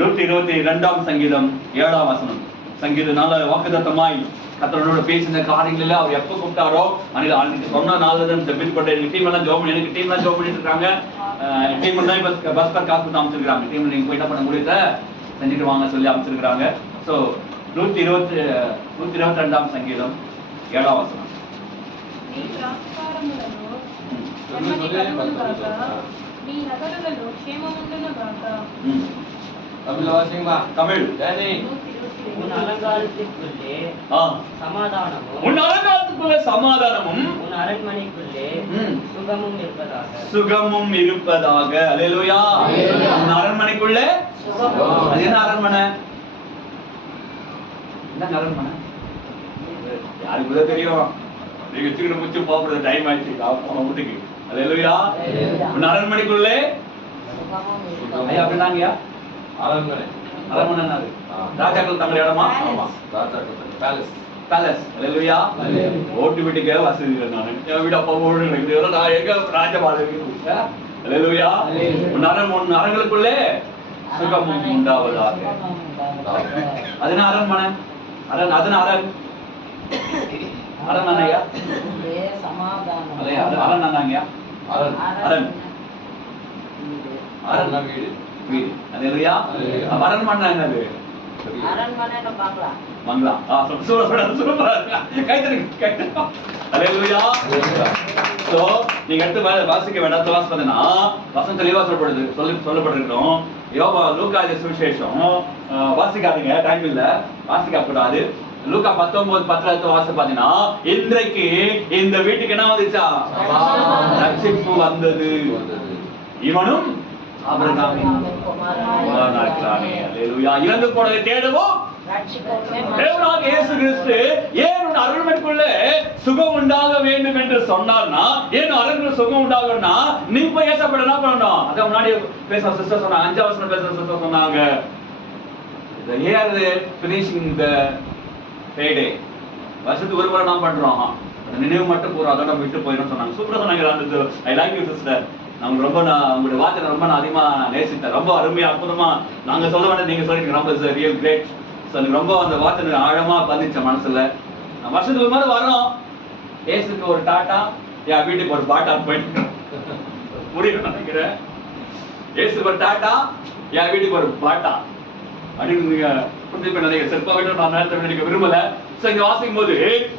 122 சங்கீதம் 7ஆம் வசனம். சங்கீதனால வாக்குத்தத்தமாய் கர்த்தரோட பேசின காரியங்கள அவர் எப்ப கூப்பிட்டாரோ அன்னைக்கு சொன்ன நாள்ல தான் ஜெபிட் பண்ண. எங்க டீம் எல்லாம் ஜாப் எனக்கு டீம் எல்லாம் ஜாப் பண்ணிட்டு இருக்காங்க. டீம் தான் பஸ் பர் காசு அமைச்சிருக்காங்க. டீம் நீங்க போய் என்ன பண்ண முடியல செஞ்சுட்டு வாங்க சொல்லி அமைச்சிருக்காங்க. சோ 122ஆம் சங்கீதம் 7ஆம் வசனம். தமிழ் உன் அலங்காரத்திற்குள்ளே சமாதானமும் உன் அரண்மனைக்குள்ளே சுகமும் இருப்பதாக. அல்லேலூயா. உன் அரண்மனைக்குள்ளே அது என்ன அரண்மனை? என்ன அரண்மனை? யாருக்கு தெரியும்? நீங்க சீக்கிரம் முடிச்சு போறது டைம் ஆயிடுச்சு வீட்டுக்கு. அல்லேலூயா. உன் அரண்மனைக்குள்ளே ஐயா அப்படின்னாங்கயா அரண்மனை. அரண்மனை ராஜாக்கள் தங்கள் இடமா? ஆமா, ராஜாக்கள் பேலஸ். பேலஸ். அல்லேலூயா. ஓட்டு வீட்டுக்கு வசதிகள் நான் என் வீடு அப்பா ஓடு நான் எங்க ராஜபாளையம். அல்லேலூயா. உன் அரண்களுக்குள்ளே சுகமும் உண்டாவதாக. அதுனா அரண்மனை. அதுனா அரண்மனையா? அரண்மனையா? அரண் வீடு. வீடு. அல்லேலூயா. அரண்மனை என்னது? அரண்மனைல பங்களா. பங்களா. சூப்பர். கைத்தறி. அல்லேலூயா. சோ நீங்க அடுத்து வாசிக்க வேண்டாம். வாசிப்பதுனா வசனம் தெளிவா சொல்லப்பட்டிருக்கிறோம். லூக்கா சுவிசேஷம் வாசிக்காதீங்க, டைம் இல்ல, வாசிக்க கூடாது. லூக்கா 19:10 வாசி பாத்தீங்கன்னா இன்றைக்கு இந்த வீட்டுக்கு என்ன வந்துச்சா? ரட்சிப்பு வந்தது. இவனும் இறந்து போனதை தேடவும் தேவனாகிய இயேசு கிறிஸ்து ஏன் உன் அரண்மனைக்குள்ள சுகம் உண்டாக வேண்டும் என்று சொன்னார்னா, ஏன் அரண்மனை சுகம் உண்டாகணும்னா நீ போய் ஏசப்பட என்ன பண்ணணும்? அத முன்னாடி பேச சிஸ்டர் சொன்னாங்க, 5 வசனம் பேச சிஸ்டர் சொன்னாங்க. the year finishing the payday வருஷத்துக்கு ஒரு முறை நாம் பண்றோம். நினைவு மட்டும் போறோம், அதோட விட்டு போயிடும் சொன்னாங்க. சூப்பரா சொன்னாங்க. I like you sister. நாங்க ரொம்ப உங்களுடைய வார்த்தை ரொம்ப அதிகமா நேசித்தேன். ரொம்ப அருமையா அற்புதமா நாங்க சொல்ல வேண்டியது நீங்க சொல்லிருக்கீங்க. ரொம்ப ரியல் கிரேட். எனக்கு ரொம்ப அந்த வார்த்தை ஆழமா பதிச்ச மனசுல. வருஷத்துக்கு ஒரு மாதிரி வரோம். ஏசுக்கு ஒரு டாட்டா, என் வீட்டுக்கு ஒரு பாட்டா போயிட்டு முடியும் நினைக்கிறேன். ஏசுக்கு ஒரு டாட்டா, என் வீட்டுக்கு ஒரு பாட்டா அப்படின்னு நீங்க புரிஞ்சுக்க நினைக்கிறேன். செல்பா வீட்டு நான் நேரத்தை நினைக்க விரும்பல. இங்க வாசிக்கும் போது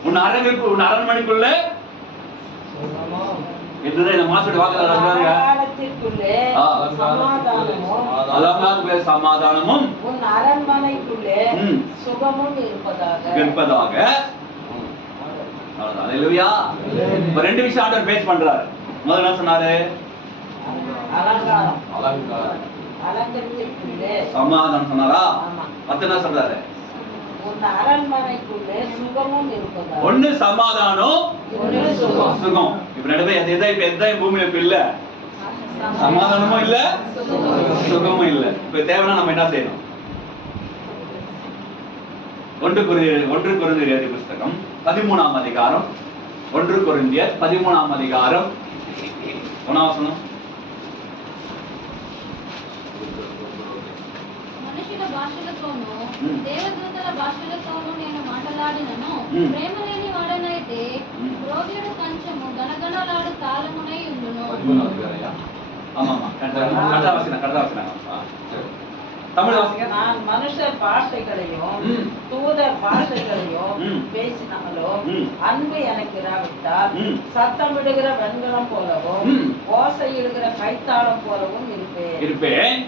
உன் அரண்மனைக்குள்ள இதுதான் இந்த மாசோட வாக்குறாங்க. சமாதானமும் உன் அரண்மனைக்குள்ளே சுகமும் இருப்பதாக. அல்லேலூயா. இப்ப ரெண்டு விஷயம் ஆண்டவர் பேஸ் பண்றாரு. முதல்ல என்ன சொன்னாரு? அலங்காரத்திற்குள்ளே சமாதானம் சொன்னாரா? மத்த என்ன சொல்றாரு? ஒன்னு சமாதானம், சுகம். இப்ப நடுவே எந்த பூமியில இப்ப இல்ல? சமாதானமும் இல்ல, சுகமும் இல்ல. இப்ப தேவைன்னா நம்ம என்ன செய்யணும்? 1 கொரிந்தியர் புஸ்தகம் 13ஆம் அதிகாரம். 1 கொரிந்தியர் 13ஆம் அதிகாரம் 1ஆம் வசனம். మనుషుల భాషలతోనూ దేవదూతల భాషలతోనూ నేను మాట్లాడినను ప్రేమ లేని వాడనైతే రోగియుడు కంచము గణగణలాడు తాళమునై ఉండును. தமிழ் வாசிங்க. நான் மனுஷர் பாஷைகளையும் தூதர் பாஷைகளையும் பேசினாலும் அன்பு எனக்கு இராவிட்டால் சத்தம் விடுகிற வெண்கலம் போலவும் ஓசையிடுகிற கைத்தாளம் போலவும் இருப்பேன்.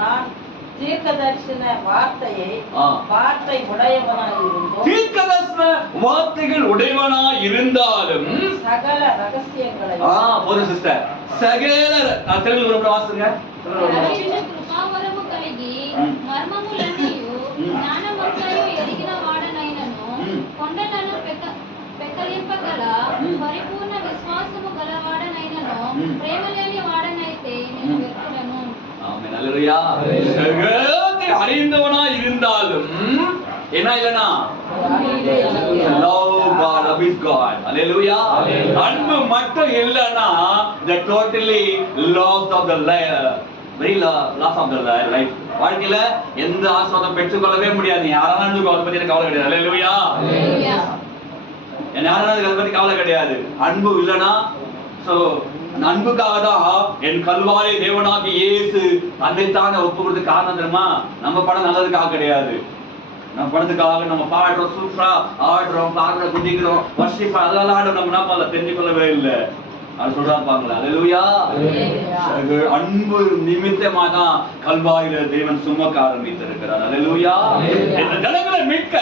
நான் தீர்க்கதரிசன வார்த்தை வார்த்தைகள் உடையவனாய் இருந்தாலும் சகல ரகசியங்களையும் போது சிஸ்டர் சகல தெலுங்கு ரொம்ப வாசிங்க. కృపావరము కలిగి మర్మములన్నీయు జ్ఞానమంతయు ఎరిగిన వాడనైనను కొండలను పెకలింపగల పరిపూర్ణ విశ్వాసము గలవాడనైనను ప్రేమ లేని వాడనైతే నేను వ్యర్థుడను. ஆமென். அல்லேலூயா. சகலத்தை அறிந்தவனாய் இருந்தாலும் என்ன இல்லனா? love God, love is God. Hallelujah. அன்பு மட்டும் இல்லனா the totally lost of the very loss of the life. வாழ்க்கையில எந்த ஆசீர்வாதம் பெற்றுக்கொள்ளவே முடியாது. யாராலும் அதை பத்தி கவலை கிடையாது. அல்லேலூயா. யாராலும் அதை பத்தி கவலை கிடையாது. அன்பு இல்லைன்னா சோ அந்த அன்புக்காக தான் என் கல்வாரி தேவனாகி இயேசு தன்னைத்தானே ஒப்பு கொடுத்து காரணம் தெரியுமா? நம்ம படம் நல்லதுக்காக கிடையாது. நம்ம படத்துக்காக நம்ம பாடுறோம், சூப்பரா ஆடுறோம், பாடுறோம், குதிக்கிறோம், வர்ஷிப்பா அதெல்லாம் ஆடுறோம். நம்ம என்ன தெரிஞ்சு கொள்ளவே இல்லை. அது சொல்றாங்க. அல்லேலூயா. அன்பு நிமித்தமா தான் கல்வாரியில தேவன் சுமக்க ஆரம்பித்திருக்கிறார். அல்லேலூயா. இந்த ஜனங்களை மீட்க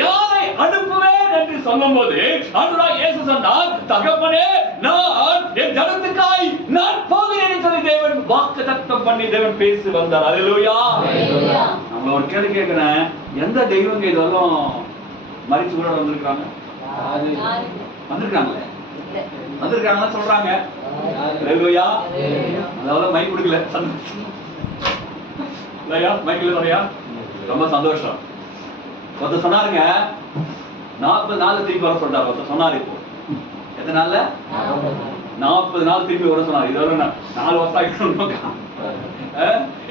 யாரை அனுப்புவேன் என்று சொல்லும்போது ஆண்டவராகிய இயேசு சொன்னார், தகப்பனே நான் என் ஜனத்துக்காய் நான் போகிறேன் சொல்லி தேவன் வாக்குத்தத்தம் பண்ணி தேவன் பேசி வந்தார். அல்லேலூயா. நம்ம ஒரு கேள்வி கேட்கிறேன், எந்த தெய்வங்க இதெல்லாம் மரிச்சு கூட வந்திருக்காங்க? வந்திருக்காங்களே வந்திருக்காங்க சொல்றாங்க. அல்லேலூயா. அதாவது மைக் கொடுக்கல, மைக்ல சொல்றியா? ரொம்ப சந்தோஷம். ஒருத்தர் சொன்னாருங்க 40 நாள் திருப்பி வர சொல்றாரு. ஒருத்தர் சொன்னாரு, இப்போ எத்தனை நாள்ல 40 நாள் திருப்பி வர சொன்னாரு. இதெல்லாம் 4 வருஷம் ஆகிட்டு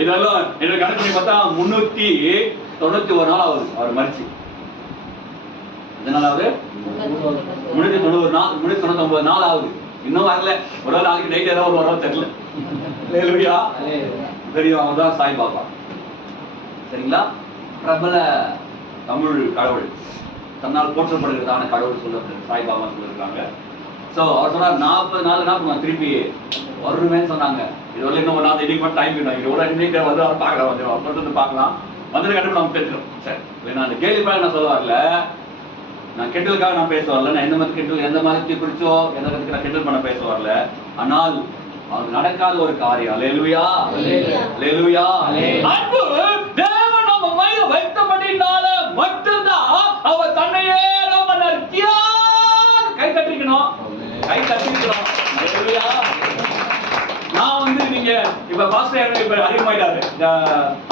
இதெல்லாம் என்னோட கணக்கு பண்ணி பார்த்தா 391 நாள் ஆகுது அவர் மரிச்சு. எத்தனை நாள் ஆகுது? 399 நாள் ஆகுது. இன்னும் வரல. ஒரு நாளைக்கு நைட் ஏதாவது ஒரு வர தெரியல. அல்லேலூயா. தெரியும், அவங்க தான் சாய்பாபா. சரிங்களா? பிரபல தமிழ் கடவுள், தன்னால் போற்றப்படுகிறதான கடவுள் சொல்லப்படுது, சாய்பாபா சொல்லியிருக்காங்க. ஸோ அவர் சொன்னார் 40 நாள் என்ன பண்ணுவாங்க, திருப்பி வருவேன்னு சொன்னாங்க. இது வரல இன்னும் ஒரு நாள் இன்னைக்கு மட்டும் டைம் வேணும். இது ஒரு இன்னைக்கு வந்து அவர் பார்க்கலாம், வந்து பார்க்கலாம், வந்து கண்டிப்பாக நம்ம தெரிஞ்சிடும். சரி, இல்லை நான் அந்த கேள்விப்பாக நான் சொல்ல வரல, நான் கெட்டலுக்காக நான் பேச வரல. நான் எந்த மாதிரி கெட்டல், எந்த மாதிரி குறிச்சோ எந்த விதத்துக்கு நான் கெட்டல் பண்ண பேச வரல. ஆனால் அது நடக்காத ஒரு காரியம். அல்லேலூயா. அல்லேலூயா. அன்பு தேவன் நம்ம மேல வைத்தபடினால மட்டும்தான் அவர் தன்னையே நம்ம தியாக கை தட்டிக்கணும், கை தட்டிக்கணும். அல்லேலூயா. நான் வந்து நீங்க இப்ப பாஸ்டர் இப்ப அறிமுகமாயிட்டாரு,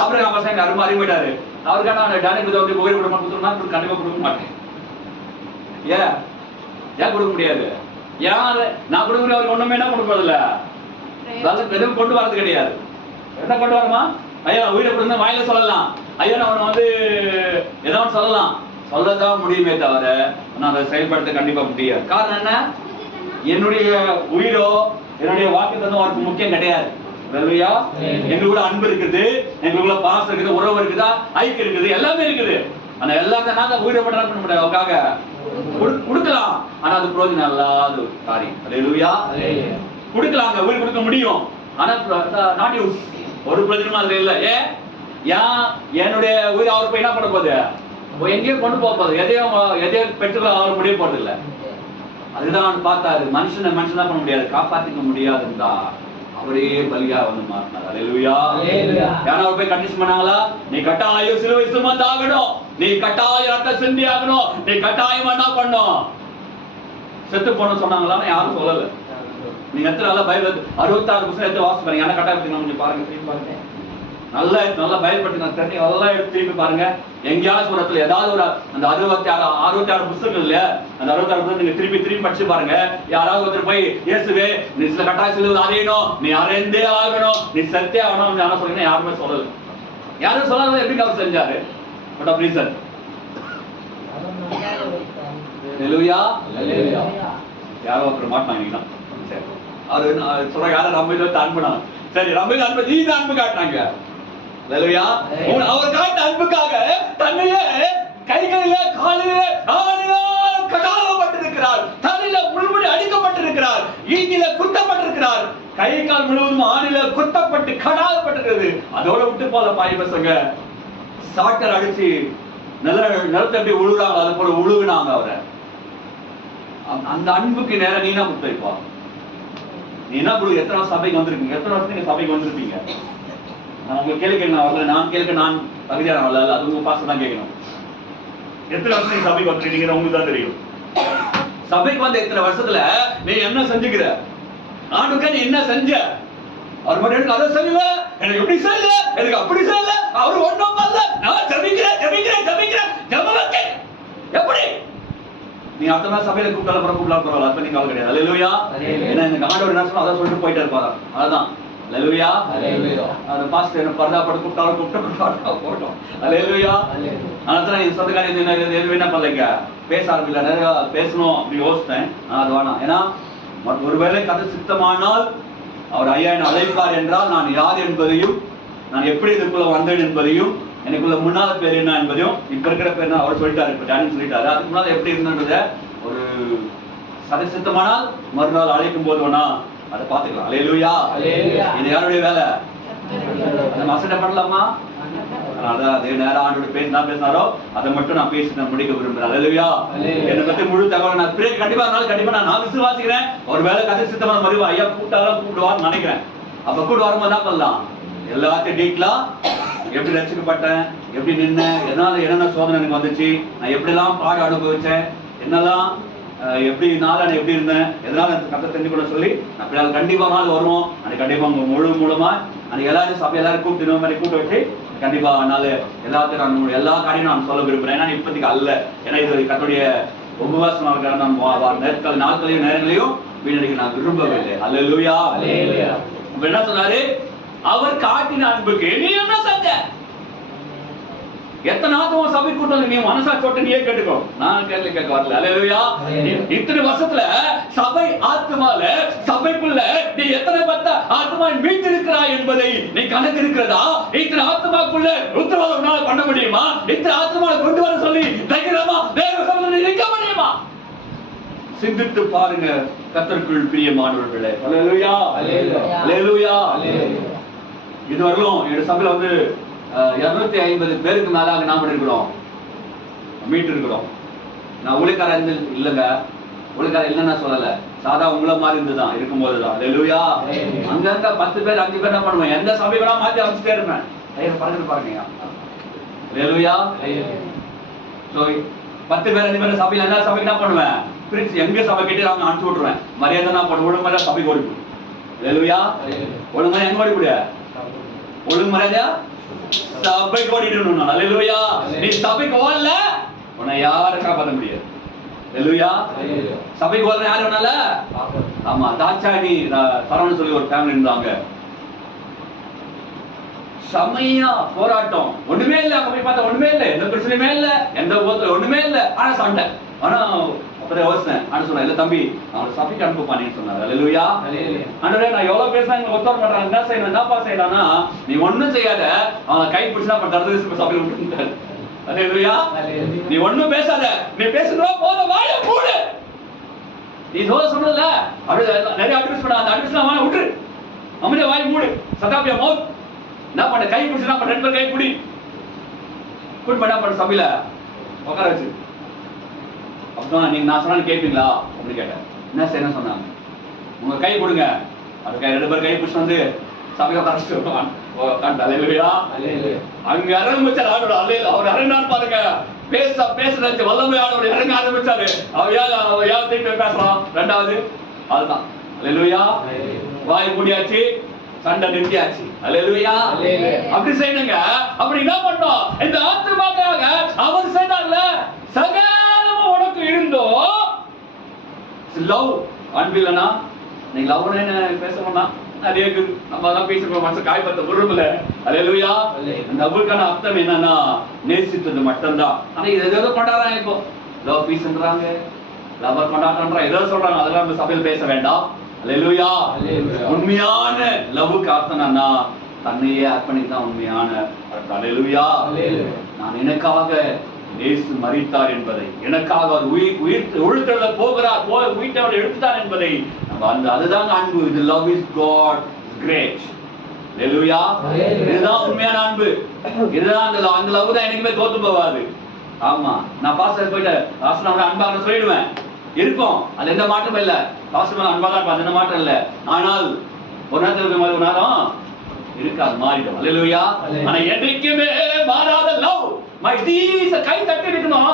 ஆபிரகாம் பாஸ்டர் அறிமுகமாயிட்டாரு. அவருக்கான அந்த டானிக்கு வந்து உயிர் கொடுக்க கொடுத்துருந்தா கண்டிப்பா கொடுக்க மாட்டேன். ஏன் கொடுக்க முடியாது? யாரு நான் கொடுக்குற அவருக்கு ஒண்ணுமே என்ன கொடுப்பதில்ல, எதுவும் கொண்டு வரது கிடையாது. என்ன கொண்டு வரமா? ஐயா உயிரை கொடுத்தா வாயில சொல்லலாம், ஐயா அவனை வந்து ஏதாவது சொல்லலாம், சொல்லதான் முடியுமே தவிர நான் அதை செயல்படுத்த கண்டிப்பா முடியாது. காரணம் என்ன? என்னுடைய உயிரோ என்னுடைய வாக்குத்தத்தம் அவருக்கு முக்கியம் கிடையாது. அல்லேலூயா. எங்களுக்குள்ள அன்பு இருக்குது, எங்களுக்குள்ள பாசம் இருக்குது, உறவு இருக்குதா, ஐக்கியம் இருக்குது, எல்லாமே இருக்குது. ஆனா எல்லாத்தையும் நாங்க உயிரை மட்டும் பண்ண முடியாது. அவக்காக கொடுக்கலாம், ஆனா அது பிரயோஜனம் இல்லாத காரியம். அல்லேலூயா. கொடுக்கலாங்க, உயிர் கொடுக்க முடியும், ஆனா நாட் யூஸ், ஒரு பிரயோஜனமும் அதுல இல்ல. ஏன் என்னுடைய உயிர் அவர் போய் என்ன பண்ண போகுது? எங்கேயும் கொண்டு போக போகுது, எதையும் பெற்றுக்கொள்ள அவர் முடிய போறது இல்லை. அதுதான் பார்த்தாரு, மனுஷனை மனுஷனா பண்ண முடியாது, காப்பாத்திக்க முடியாதுன்னு அவரே பலியா வந்து மாறினார். அல்லேலூயா. யாரா போய் கண்டிஷன் பண்ணாங்களா? நீ கட்டாயம் சிலுவை சுமந்து ஆகணும், நீ கட்டாயம் ரத்த சிந்தி ஆகணும், நீ கட்டாயம் என்ன பண்ணும், செத்து போன சொன்னாங்களா? யாரும் சொல்லல. நீங்க எத்தனை நல்லா பைபிள் 66 புத்தகம் எடுத்து வாசி பாருங்க. என்ன கட்டாயம் கொஞ்சம் பாருங்க, திரும்பி பாருங்க, நல்லா பயன்படுத்தி தெரிஞ்சு அதெல்லாம் எடுத்து திரும்பி பாருங்க. எங்கேயாவது ஒரு இடத்துல ஏதாவது ஒரு அந்த 66 புத்தகங்கள் இல்லையா, அந்த 66 புத்தகம் நீங்க திரும்பி படிச்சு பாருங்க. யாராவது ஒருத்தர் போய் இயேசுவே நீ சில கட்டாயம் சிலுவை அறையணும், நீ அறைந்தே ஆகணும், நீ செத்தே ஆகணும் யாரும் சொல்றீங்கன்னா யாருமே சொல்லல. யாரும் சொல்லாத எப்படி அவர் செஞ்சாரு? What of reason? அல்லேலூயா. யாரோ ஒருத்தர் மாட்டாங்க. சரி, அவர் சொல்ற யாரும் நம்ம இதை அனுப்பினாங்க. சரி, நம்ம அன்பு நீ தான் அன்பு காட்டினாங்க. அல்லேலூயா. அவர் காட்ட அன்புக்காக தன்னையே கைகளில காலிலே ஆணியால் கடாவப்பட்டிருக்கிறார், தலையில முள்முடி அடிக்கப்பட்டிருக்கிறார், ஈட்டில குத்தப்பட்டிருக்கிறார், கை கால் முழுவதும் ஆணில குத்தப்பட்டு கடாவப்பட்டிருக்கிறது. அதோட விட்டு போல பாய் பசங்க சாட்டர் அடிச்சு நிலத்தப்படி உழுகுறாங்க, அது போல உழுகுனாங்க அவரை. அந்த அன்புக்கு நேரம் நீனா முத்தைப்பா. நீ என்ன கொடுக்க? எத்தனை சபைக்கு வந்திருக்கீங்க? எத்தனை வருஷம் நீங்க சபைக்கு வந்திருப்பீங்க? நான் உங்களுக்கு கேள்வி நான் வரல, நான் கேட்க நான் தகுதியான வரல, அது உங்க பாசம் தான் கேட்கணும். எத்தனை வருஷம் நீங்க சபைக்கு வந்துருக்கீங்க உங்களுக்கு தான் தெரியும். சபைக்கு வந்த எத்தனை வருஷத்துல நீ என்ன செஞ்சுக்கிற? ஆண்டுக்கு நீ என்ன செஞ்ச? அவர் மட்டும் எனக்கு அதை செய்யல, எனக்கு எப்படி செய்யல, எனக்கு அப்படி செய்யல, அவர் ஒன்றும் பண்ணல, நான் ஜெபிக்கிறேன் எப்படி? நீ அடுத்த நாள் சபையில கூப்பிட்டாலும் கூப்பிடலாம் பரவாயில்ல, அப்ப நீங்க கவலை கிடையாது. அல்லேலூயா. ஏன்னா இந்த ஆண்டவர் என்ன சொன்னா அதை சொல்லிட்டு போயிட்டே இருப்பாரு. அதுதான் அல்லேலூயா. அல்லேலூயா. அந்த பாஸ்டர் என்ன பர்தா பட கூப்பிட்டா போட்டோம். அல்லேலூயா. அதனால இந்த சொந்த காரியம் என்ன பண்ணலைங்க, பேச ஆரம்பிக்கல. நிறைய பேசணும் அப்படி யோசித்தேன். அது வேணாம். ஏன்னா ஒருவேளை கதை சித்தமானால் அவர் ஐயா என்னை அழைப்பார் என்றால் நான் யார் என்பதையும், நான் எப்படி இதுக்குள்ள வந்தேன் என்பதையும், எனக்குள்ள முன்னாள் பேர் என்ன என்பதையும், இப்ப இருக்கிற பேர் அவர் சொல்லிட்டாரு, இப்ப டானி சொல்லிட்டாரு. அதுக்கு முன்னால எப்படி இருந்தது ஒரு சதசித்தமானால் மறுநாள் அழைக்கும் போது வேணா அதை பார்த்துக்கலாம். அல்லேலூயா. இது யாருடைய வேலை? மசட பண்ணலாமா? அதான் அதே நேரம் ஆண்டோட பேசினாரோ அதை மட்டும் நான் பேசி முடிக்க விரும்புறேன். அல்லேலூயா. என்னை பத்தி முழு தகவல் நான் கண்டிப்பா நான் விசுவாசிக்கிறேன். ஒரு வேலை கதை சித்தமான மறுவா ஐயா கூப்பிடுவான்னு நினைக்கிறேன். அப்ப கூப்பிட்டு வரும்போது தான் பண்ணலாம் எல்லாத்தையும் டீட்டெயிலா, எப்படி ரசிக்கப்பட்டேன், எப்படி நின்னேன், என்னென்ன சோதனை எனக்கு வந்துச்சு, நான் எப்படிலாம் பாடம் அனுபவிச்சேன், என்னெல்லாம் எப்படி நாள் எப்படி இருந்தேன், எதனால கதை தெரிஞ்சுக்கூட சொல்லி நான் கண்டிப்பா நாள் வருவோம். அது கண்டிப்பா உங்க மூலமா அது எல்லாரும் சபை எல்லாரும் கூப்பிட்டு மாதிரி கூப்பிட்டு வச்சு கண்டிப்பா நாள் எல்லாத்தையும் நான் எல்லா காரியம் நான் சொல்ல விரும்புறேன். ஏன்னா இப்போதைக்கு அல்ல, ஏன்னா இது கத்துடைய உபவாசம் நாட்களையும் நேரங்களையும் வீணடிக்க நான் விரும்பவே இல்லை. அல்லேலூயா. என்ன சொன்னாரு? அவர் காட்டின அன்புக்கு நீ என்ன செஞ்ச? எத்தனை ஆத்மா சபை கூட்டம் நீ மனசா சொட்டு நீயே கேட்டுக்கோ, நான் கேட்க வரல. அல்லேலூயா. இத்தனை வருஷத்துல சபை ஆத்மால சபைக்குள்ள நீ எத்தனை ஆத்மா மீட்டிருக்கிறாய் என்பதை நீ கணக்கு இருக்கிறதா? இத்தனை ஆத்மாக்குள்ள உத்தரவாதம் பண்ண முடியுமா? இத்தனை ஆத்மாவை கொண்டு வர சொல்லி தைரியமா தேவ சபையில் நிற்க முடியுமா? சிந்தித்து பாருங்க கர்த்தருக்குள் பிரியமானவர்களே. அல்லேலூயா. அல்லேலூயா. இதுவரையிலும் என்னோட சபையில 250 பேருக்கு மேலாக நாம இருக்கிறோம், மீட்டு இருக்கிறோம். நான் ஊழியக்காரன் இல்லைங்க, ஊழியக்காரன் இல்லைன்னா சொல்லல, சாதா உங்களை மாதிரி இருந்துதான் இருக்கும்போதுதான். அல்லேலூயா. அங்கங்க 10 பேர் 5 பேர் என்ன பண்ணுவேன், எந்த சபை கூட மாத்தி அமைச்சுட்டே இருப்பேன். பாருங்க. அல்லேலூயா. 10 பேர் 5 பேர் சபையில எல்லா சபைக்கு என்ன பண்ணுவேன், பிரிச்சு எங்க சபை கிட்டே அவங்க அனுப்பிச்சு விட்டுருவேன். மரியாதை நான் பண்ண ஒழுங்கு மரியாதை சபைக்கு ஓடிப்போம். அல்லேலூயா. ஒழுங்கு மரியாதை எங்க ஓடிப்படிய? ஒழுங்கு மரியாதையா சபைக்கு ஓடிட்டு. அல்லேலூயா. நீ சபைக்கு ஓடல உன்னை யாரும் காப்பாற்ற முடியாது. அல்லேலூயா. சபைக்கு ஓடல யாரு வேணால? ஆமா, தாச்சாணி சரவணன் சொல்லி ஒரு ஃபேமிலி இருந்தாங்க. செமையா போராட்டம், ஒண்ணுமே இல்ல. அங்க போய் பார்த்தா ஒண்ணுமே இல்ல, எந்த பிரச்சனையுமே இல்ல, எந்த ஊத்துல ஒண்ணுமே இல்ல. ஆனா சண்டை. ஆனா அப்பதான் யோசனை ஆண்டு சொன்ன, இல்ல தம்பி அவனை சபைக்கு அனுப்புப்பானேன்னு சொன்னாரு. அல்லேலூயா. ஆண்டவரே நான் எவ்வளவு பேசுறாங்க ஒருத்தர் பண்றாங்க, என்ன செய்யணும், என்னப்பா செய்யலாம்னா நீ ஒண்ணும் செய்யாத, அவனை கை பிடிச்சா தடுத்து சபையில் விட்டுட்டாரு. அல்லேலூயா. நீ ஒண்ணும் பேசாத, நீ பேசுறா போத வாய மூடு. நீ சொன்னல அப்படி நிறைய அட்வைஸ் பண்ண, அந்த அட்வைஸ் வாய விட்டுரு, அமைதியா வாய மூடு, சதாபியா மவுத். என்ன பண்ண, கை பிடிச்சா பண்ண, 2 பேர் கை பிடி கூட்டு பண்ண பண்ண சபையில உட்கார வச்சு. அப்பதான் நீங்க நான் சொன்னாலும் கேட்பீங்களா அப்படின்னு கேட்டேன். என்ன செய்யணும் சொன்னாங்க, உங்க கை கொடுங்க. அது கை 2 பேர் கை பிடிச்சு வந்து சபையை உட்கார. அல்லேலூயா. அங்க ஆரம்பிச்சாரு அவர் இறங்கினார் பாருங்க. பேசுறது வல்லமையானவர் இறங்க ஆரம்பிச்சாரு. அவர் யார் திருப்பி பேசலாம். 2வது அதுதான். அல்லேலூயா. வாய் முடியாச்சு, சண்டை நிறுத்தியாச்சு. அல்லேலூயா. அப்படி செய்யணுங்க. அப்படி என்ன பண்ணோம், இந்த ஆத்துமாக்காக அவர் செய்தார்ல, சகலமும் உனக்கு இருந்தோ லவ் அன்பில்லனா நீங்க லவ் பேசணும்னா நிறைய நம்ம தான் பேசுறோம், மனசு காய்பத்த விரும்பல. அல்லேலூயா. லவ்வுக்கான அர்த்தம் என்னன்னா நேசித்தது மட்டும்தான். ஆனா இது ஏதோ கொண்டாடுறாங்க, இப்போ லவ் பீஸ்ன்றாங்க, லவர் கொண்டாடுறாங்க, ஏதோ சொல்றாங்க. அதெல்லாம் நம்ம சபையில் பேச வேண்டாம். அல்லேலூயா. உண்மையான லவ்வுக்கு அர்த்தம் என்னன்னா தன்னையே அர்ப்பணித்தான் உண்மையான அர்த்தம். அல்லேலூயா. நான் எனக்காக இயேசு மரித்தார் என்பதை, எனக்காக அவர் உயிர்த்தெழ போகிறார், உயிர்த்தெழ எடுத்தார் என்பதை அதுதான் அன்பு. இது லவ் இஸ் காட் கிரேட். அல்லேலூயா. இதுதான் உண்மையான அன்பு. இதுதான் அந்த லவ் தான் எனக்குமே தோத்து போகாது. ஆமா, நான் பாஸ்டர் போயிட்டு பாஸ்டர் அன்பாக சொல்லிடுவேன், இருக்கும், அது எந்த மாற்றமும் இல்ல. பாஸ்டர் அன்பாக இருப்பா, எந்த மாற்றம் இல்ல. ஆனால் ஒரு நேரத்தில் ஒரு நேரம் இருக்காது, மாறிடும். அல்லேலூயா. ஆனா என்னைக்குமே மாறாத லவ். கை தட்டி இருக்கணும்.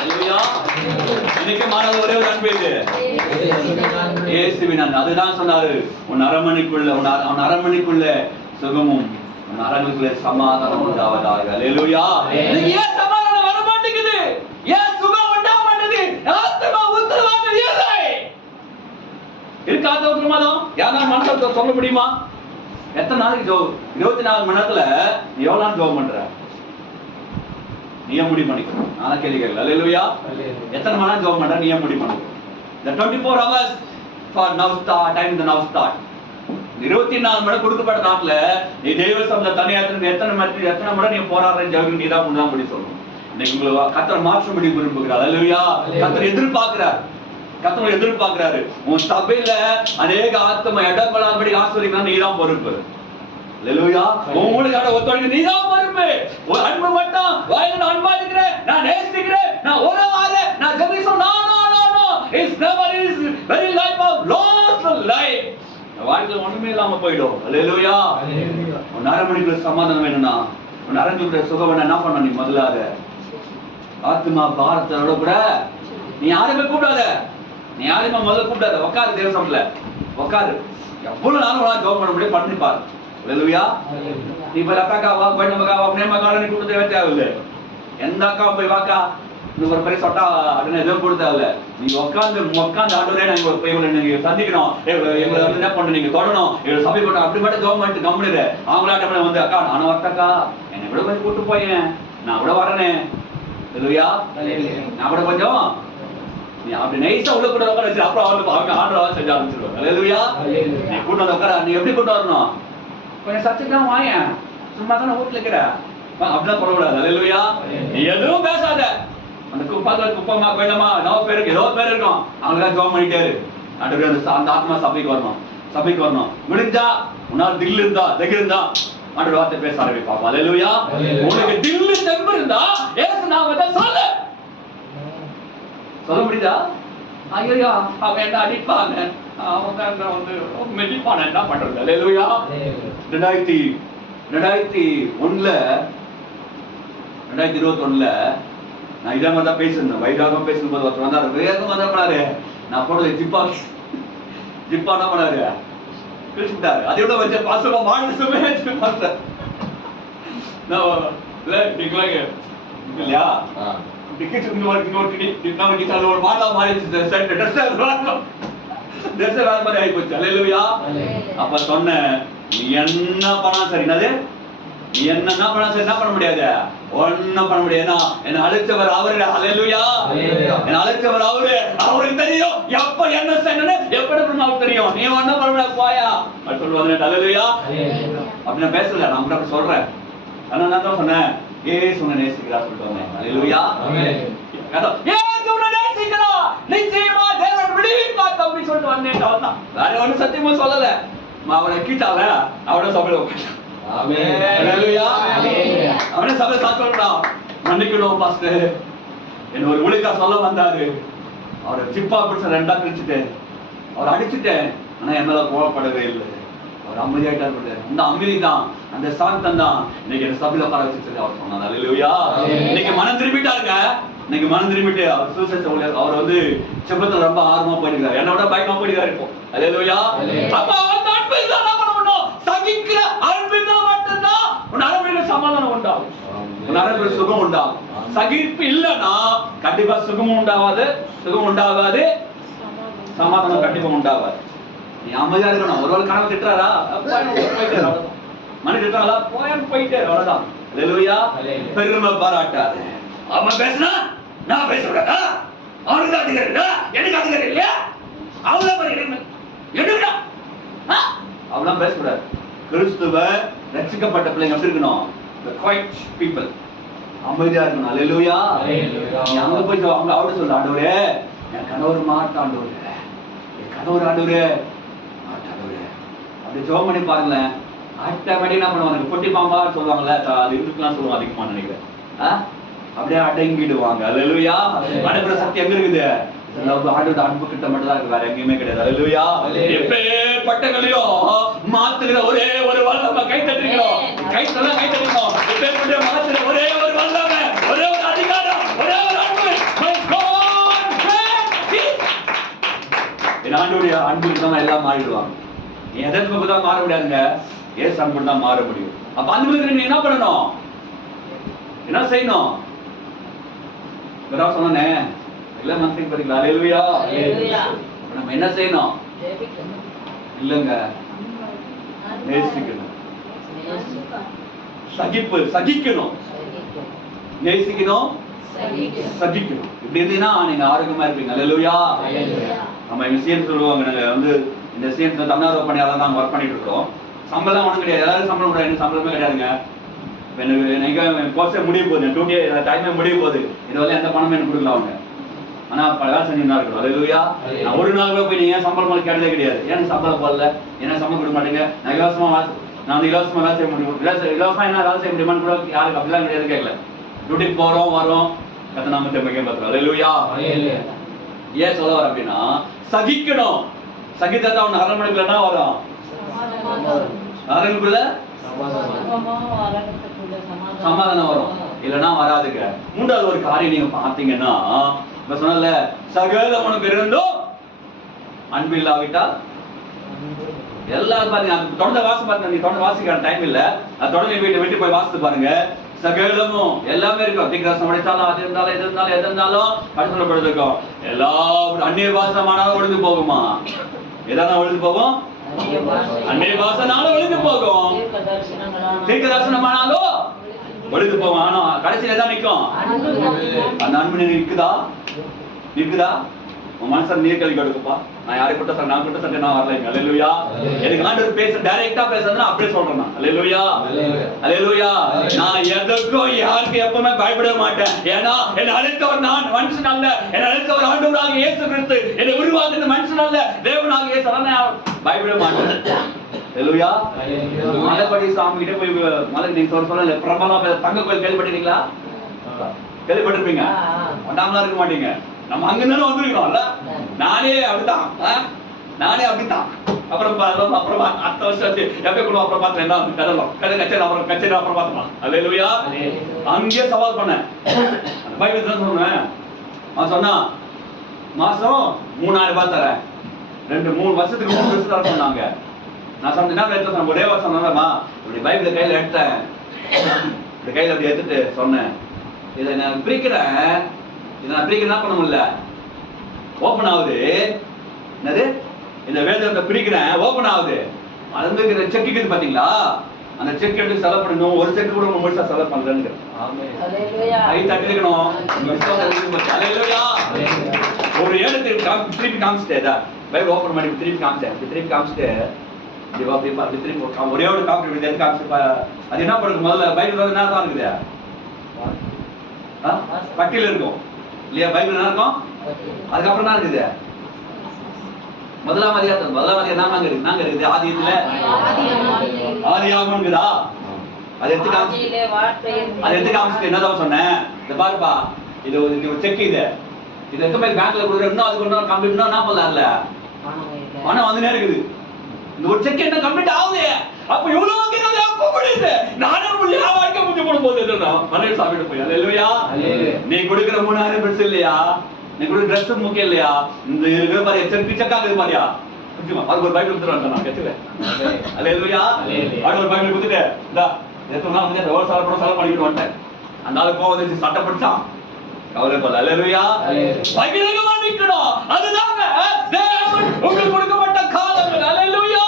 அல்லேலூயா. இன்னைக்கு மாறாத ஒரே ஒரு அன்பு இது, இயேசுவின் அன்பு. அதுதான் சொன்னாரு, உன் அரண்மனைக்குள்ள சுகமும் உன் அரண்மனைக்குள்ள சமாதானம் உண்டாவதாக. அல்லேலூயா. ஏன் சமாதானம் வர மாட்டேங்குது, ஏன் சுகம் உண்டாக மாட்டேங்குது? ஆத்மா உத்தரவாதம் இல்லை. இருக்காத ஒரு சமாதானம் யாராலும் மனசுல சொல்ல முடியுமா? எத்தனை நாளைக்கு 24 மணி நேரத்துல நீ எவ்வளவு நாள் ஜெபம் பண்ற? நீயே முடிவு பண்ணிக்கணும். நான் கேள்வி கேட்கல. அல்லேலூயா. எத்தனை மணி நேரம் ஜெபம் பண்ற? நீயே முடிவு பண்ணிக்கணும். The 24 hours for now start time the now start. 24 மணி கொடுக்கப்பட்ட நாட்ல நீ தெய்வ சபையில தனியாத்துல எத்தனை முறை நீ போராடுற ஜெபம் நீ தான் முன்னாடி முடிவு சொல்லணும். இன்னைக்கு உங்களுக்கு கர்த்தர் மாற்றும்படி விரும்புகிறார். அல்லேலூயா. கர்த்தர் எதிர்பார்க்கிறார். கர்த்தர் எதிர்பார்க்கிறாரு. உன் சபையில அநேக ஆத்ம இடம்பெறாதபடி ஆசீர்வதிக்கணும். நீ தான் பொறுப்பு. அல்லேலூயா. உங்களுக்கான ஒத்துழைப்பு நீ தான் பொறுப்பு. ஒரு அன்பு மட்டும் வாயில அன்பா இருக்கிறேன், நான் நேசிக்கிறேன், நான் ஒரு ஆளு, நான் ஜெபிச்சோம். No no no no. It's never is very life of last life. வாழ்க்கையில ஒண்ணுமே இல்லாம போயிடும். அல்லேலூயா. உன் நரம்புக்குள்ள சமாதானம் வேணும்னா, உன் நரம்புக்குள்ள சுகம் வேணும், என்ன பண்ணணும்? நீ முதல்ல ஆத்மா பாரத்தோட கூட நீ யாருமே கூப்பிடாத. நீ யாருமே முதல்ல கூப்பிடாத. உட்காரு தேவசம்ல உட்காரு. எவ்வளவு நாளும் ஜெபம் பண்ண முடியும் பண்ணி பாரு. அல்லேலூயா. நீ போய் அக்காவா போய் நம்ம அப்படியே மக்கால நீ கூப்பிட்டு தேவையில்லை. எந்த அக்கா போய் வாக்கா நீ ஒரு பெரிய சொட்டா அப்படின்னு எதுவும் கொடுத்தாவில்ல. நீங்க உட்காந்து ஆண்டவரே நாங்க இவங்களை நீங்க சந்திக்கணும், எங்களை வந்து என்ன பண்ணணும், நீங்க தொடணும், எங்களை சபை பண்ணணும், அப்படி மட்டும் ஜெபம் பண்ணிட்டு கம்முனு அவங்களாட்ட வந்து அக்கா நானும் வரட்டக்கா, என்னை கூட கொஞ்சம் கூட்டு போயேன், நான் கூட வரனே. அல்லேலூயா. நான் கூட கொஞ்சம் நீ அப்படி நைஸா உள்ள கூட உட்கார வச்சு அப்புறம் அவங்க ஆண்டவரா செஞ்சு ஆரம்பிச்சிருவாங்க. அல்லேலூயா. நீ கூட்டு வந்து உட்கார. நீ எப்படி கூட்டு வரணும்? கொஞ்சம் சச்சுதான் வாயேன், சும்மா தானே வீட்டுல இருக்கிற அப்படிலாம் சொல்லக்கூடாது. அல்லேலூயா. நீ எதுவும் பேசாத. அந்த குப்பமா கோயிலமா 9 பேருக்கு 20 பேர் இருக்கும், அவங்களுக்காக ஜெபம் பண்ணிட்டே இரு. அந்த ஆத்மா சபைக்கு வரணும், சபைக்கு வரணும். முடிஞ்சா உன்னால தில் இருந்தா தைரியம் இருந்தா ஆண்டவர் வார்த்தை பேச ஆரம்பிப்பாங்க. அல்லேலூயா. உனக்கு தில்லு தெம்பு இருந்தா இயேசு நாமத்தை சொல்லு. சொல்ல முடியுதா? ஐயோ அவன் என்ன அடிப்பாங்க, அவங்க வந்து மெதிப்பான என்ன பண்றது? அல்லேலூயா. 2021 நான் இதே மாதிரி தான் பேசிருந்தேன். வைராகம் பேசும்போது ஒருத்தர் வந்தாரு, வேகம் வந்தப்படாரு, நான் போடுறது ஜிப்பா என்ன பண்ணாரு, கிழிச்சு விட்டாரு. அதை விட வச்ச பாசமா மாடு சுமையா பார்த்தேன் இல்லையா? ஒரு மாடலா மாறிடுச்சு. அப்ப சொன்ன நீ என்ன பண்ணா சரி, நீ என்ன பண்ணா சரி, என்ன பண்ண முடியாது, ஒண்ணும் பண்ண முடியாது. என்ன அழைச்சவர் அவரு. அல்லேலூயா. என்ன அழைச்சவர் அவரு. அவருக்கு தெரியும் எப்ப என்ன செய்யணும்னு, எப்படி அவருக்கு தெரியும். நீ ஒண்ணும் பண்ண முடியாது போயா அப்படி சொல்லுவாங்க. அல்லேலூயா. அப்படி நான் பேசல, நான் கூட சொல்றேன். ஆனா நான் தான் சொன்னேன், ஏசுவை நேசிக்கிறா சொல்லிட்டு வந்தேன். அல்லேலூயா. ஏசுவை நேசிக்கிறா, நிச்சயமா தேவன் விடுவிப்பார் தம்பி சொல்லிட்டு வந்தேன். அவ்வளவுதான், வேற ஒண்ணும் சத்தியமா சொல்லல. அவனை கீட்டால அவட சபையில உட்காந்து அவனே சபை சாப்பிட்டா மன்னிக்கணும் பாஸ்டர், என்ன ஒரு உலகா சொல்ல வந்தாரு. அவரை ஜிப்பா பிடிச்ச 2ஆ கிழிச்சுட்டேன், அவரை அடிச்சுட்டேன். ஆனா என்னால கோவப்படவே இல்லை. அவர் அமைதியாயிட்டாரு. அந்த அமைதி தான், அந்த சாந்தம் தான் இன்னைக்கு என்ன சபையில உட்கார வச்சு அவர் சொன்னார். அல்லேலூயா. இன்னைக்கு மனம் திரும்பிட்டாருங்க. இன்னைக்கு மனம் திரும்பிட்டு அவர் சூசைட் அவர் வந்து செபத்துல ரொம்ப ஆர்வமா போயிடுறாரு, என்னோட பயமா போயிடுறாரு இப்போ. அல்லேலூயா. அப்ப அந்த அன்பு தான் என்ன பண்ணணும், சகிக்கிற அன்பு தான் மட்டும்தான் உன் அரபில சமாதானம் உண்டாகும், உன் அரபில சுகம் உண்டாகும். சகிப்பு இல்லைன்னா கண்டிப்பா சுகமும் உண்டாகாது, சமாதானம் கண்டிப்பா உண்டாகாது. நீ அமைதியா இருக்கணும். ஒருவேளை கனவு திட்டுறாரா, மணி திட்டுறாங்களா, போயிட்டு அவ்வளவுதான். அல்லேலூயா. பெருமை பாராட்டாது. அவன் பேசுனா நான் பேசுறா, அவனுக்கு அதிகாரம் இல்ல, எனக்கு அதிகாரம் இல்லையா, அவ்வளவு அவெல்லாம் பேசக்கூடாது. கிறிஸ்துவ ரட்சிக்கப்பட்ட பிள்ளைங்க எப்படி இருக்கணும், குவைட் பீப்பிள், அமைதியா இருக்கணும். அல்லேலூயா. நீ அங்க போய் அவங்க அவட சொல்ற, ஆண்டவரே என் கணவர் மாட்டாண்டவரே, என் கணவர் ஆண்டவரே மாட்டாண்டவரே அப்படி ஜெபம் பண்ணி பாருங்களேன். ஆட்டோமேட்டிக்கா என்ன பண்ணுவாங்க, பொட்டி பாம்பா சொல்லுவாங்கல்ல, அது இருக்குலாம் சொல்லுவாங்க அதிகமா நினைக்கிறேன். அப்படியே அடங்கிடுவாங்க. அல்லேலூயா. அடங்குற சக்தி எங்க இருக்குது, ஆண்டோட அன்பு கிட்ட மட்டும் தான் இருக்கு, வேற எங்கேயுமே கிடையாது. அல்லேலூயா. எப்பேற்பட்டங்களையும் மாத்துகிற ஒரே ஒரு வல்லமை, கை தட்டுறோம், கை தட்டுறோம். எப்பேற்பட்ட மாத்துகிற ஒரே ஒரு வல்லமை, ஒரே ஒரு அதிகாரம், ஒரே ஒரு அன்பு. என் ஆண்டோடைய அன்புக்கு தான் எல்லாம் மாறிடுவாங்க. நீ எதற்கு தான் மாற முடியாதுங்க, ஏசு அன்பு தான் மாற முடியும். அப்ப அன்புக்கு நீ என்ன பண்ணணும், என்ன செய்யணும் சொன்னே எல்லாம் மனசுக்கு பாத்தீங்களா? அல்லேலூயா. நம்ம என்ன செய்யணும், இல்லங்க, நேசிக்கணும். சகிக்கணும், நேசிக்கணும், சகிக்கணும். இப்படி இருந்தீங்கன்னா நீங்க ஆரோக்கியமா இருப்பீங்க. அல்லேலூயா. நம்ம எங்க சிஎம் சொல்லுவாங்க, நாங்க வந்து இந்த சிஎம் தமிழ்நாடு பணியாளர் தான் ஒர்க் பண்ணிட்டு இருக்கோம். சம்பளம் ஒன்றும் கிடையாது, எல்லாரும் சம்பளம் கூட எனக்கு சம்பளமே கிடையாதுங்க. எனக்கு கோர்ஸே முடிய போகுது, டியூட்டி டைமே முடிய போகுது, இது வந்து எந்த பணமும் எனக்கு கொடுக்கல அவங்க. ஆனா வேலை செஞ்சுதான் இருக்கணும். அல்லேலூயா. நான் ஒரு நாள் கூட போய் நீங்க சம்பளம் போல கேட்டதே கிடையாது. ஏன் சம்பளம் போடல, என்ன சம்பளம் கொடுக்க மாட்டேங்க, நான் இலவசமா வேலை செய்ய முடியும், இலவசமா என்ன வேலை செய்ய முடியுமான்னு கூட யாருக்கு அப்படிலாம் கிடையாது, கேட்கல. டியூட்டிக்கு போறோம் வரோம், கத்த நாமத்தை மிக பார்க்கிறோம். அல்லேலூயா. ஏன் சொல்ல வர அப்படின்னா, சகிக்கணும். சகித்தா அவன் அரண்மனைக்குள்ளனா வரும், அரண்குள்ள சமாதானம் வரும், இல்லைன்னா வராதுங்க. மூன்றாவது ஒரு காரியம் நீங்க பாத்தீங்கன்னா, இப்ப சொன்னல சகலம் உனக்கு இருந்தும் அன்பு இல்லாவிட்டால் எல்லாரும் பாருங்க. அந்த தொடர்ந்து வாசி பாருங்க, நீ தொடர்ந்து வாசிக்கிற டைம் இல்ல, அது தொடர்ந்து வீட்டு போய் வாசித்து பாருங்க. சகலமும் எல்லாமே இருக்கும். திக்ரசம் படித்தாலும் அது இருந்தாலும் எது இருந்தாலும் எது இருந்தாலும் படிச்சுக்கொடுக்கும். எல்லா அந்நிய பாசமானாலும் ஒழுங்கு போகுமா? எதான ஒழுங்கு போகும்? அந்நிய பாசனாலும் ஒழுங்கு போகும், தீர்க்க தரிசனமானாலும் ஒழுங்கு போகும். ஆனா கடைசியில தான் நிற்கும். அந்த அன்பு இருக்குதா? உன் மனசை நீர் கல்வி கொடுப்பா. நான் யாரை கூட்ட சொல்றேன், நான் கூட்ட சொல்றேன், நான் வரலைங்க. அல்லேலூயா. எனக்கு ஆண்டவர் பேச டைரக்டா பேசுறதுன்னா அப்படியே சொல்றேன் நான். அல்லேலூயா. அல்லேலூயா. நான் எதுக்கும் யாருக்கு எப்பவுமே பயப்பட மாட்டேன். ஏன்னா என்னை அழைத்தவர் நான் மனுஷன் அல்ல, என்னை அழைத்தவர் ஆண்டவராக இயேசு கிறிஸ்து, என்னை உருவாக்கின மனுஷன் அல்ல, தேவனாக இயேசு. நான் பயப்பட மாட்டேன். அல்லேலூயா. மலைப்படி சாமி கிட்ட போய் மலை நீங்க சொல்ல பிரபலம் தங்க கோயில் கேள்விப்பட்டிருக்கீங்களா? கேள்விப்பட்டிருப்பீங்க, ஒன்றாமலாம் இருக்க மாட்டீங்க. நம்ம அங்கிருந்தாலும் வந்திருக்கிறோம்ல. நானே அப்படித்தான். அப்புறம் அடுத்த வருஷம் எப்ப கூட அப்புறம் பார்த்தேன், கச்சேரி அப்புறம் பார்த்தோம். அல்லேலூயா. அங்கேயே சவால் பண்ணேன். அந்த பைபிள் தான் சொன்னேன். அவன் சொன்னா மாசம் 3000 ரூபாய் தரேன், 2-3 வருஷத்துக்கு 3 வருஷம் தர சொன்னாங்க. நான் சொன்ன என்ன சொன்னேன், ஒரே வருஷம் சொன்னேன்மா, இப்படி பைபிளை கையில எடுத்தேன், இப்படி கையில அப்படி எடுத்துட்டு சொன்னேன், இதை நான் பிரிக்கிறேன், என்ன பண்ண முடியல, ஓபன் ஆகுது. என்னது? இந்த வேதத்தை பிரிக்கிறேன், ஓபன் ஆகுது. அது செக் இருக்குது பாத்தீங்களா? அந்த செக் எடுத்து செலவு பண்ணணும். ஒரு செக் கூட முழுசா செலவு பண்றேன்னு கை தட்டிருக்கணும். ஒரு ஏழு திருப்பி காமிச்சிட்டே பைபிள் ஓபன் பண்ணி திருப்பி காமிச்சிட்டு ஒரே ஒரு காப்பி எடுத்து காமிச்சு. அது என்ன பண்ணுது? முதல்ல பைபிள் வந்து என்ன தான் இருக்குது, பட்டியல இருக்கும் இல்லையா? பைபிள் என்ன இருக்கும், அதுக்கப்புறம் என்ன இருக்குது? முதலாம் அதிகாரம் நாங்க இருக்குது. ஆதியாகமம் இருக்குதா? அது எடுத்து காமிச்சு என்னதான் சொன்னேன், இந்த பாருப்பா, இது ஒரு செக், இது எடுத்து போய் பேங்க்ல கொடுக்குற, இன்னும் அதுக்கு இன்னும் கம்ப்ளீட் என்ன பண்ணல, பணம் வந்துனே இருக்குது. இந்த ஒரு செக் என்ன கம்ப்ளீட் ஆகுது. அப்ப இவ்வளவு நானே வாழ்க்கை முடிஞ்சு போடும் போது மனைவி சாப்பிட்டு போய். அல்லேலூயா. நீ கொடுக்குற 3000 பெருசு இல்லையா, நீ கொடுக்குற ட்ரெஸ் முக்கியம் இல்லையா, இந்த இருக்கிற மாதிரி செக்காக இது மாதிரியா, அதுக்கு ஒரு பைபிள் கொடுத்துருவாங்க நான் கெச்சுவேன். அல்லேலூயா. அது ஒரு பைபிள் கொடுத்துட்டு இந்தா எத்தனை நாள் வந்து எவ்வளவு சாலை செலவு பண்ணிக்கிட்டு வந்துட்டேன். அந்த ஆளு கோவம் வச்சு சட்டை படிச்சான், கவலை போல. அல்லேலூயா. பகிரங்கமா நிக்கணும். அதுதாங்க தேவன் உங்களுக்கு கொடுக்கப்பட்ட காலங்கள். அல்லேலூயா.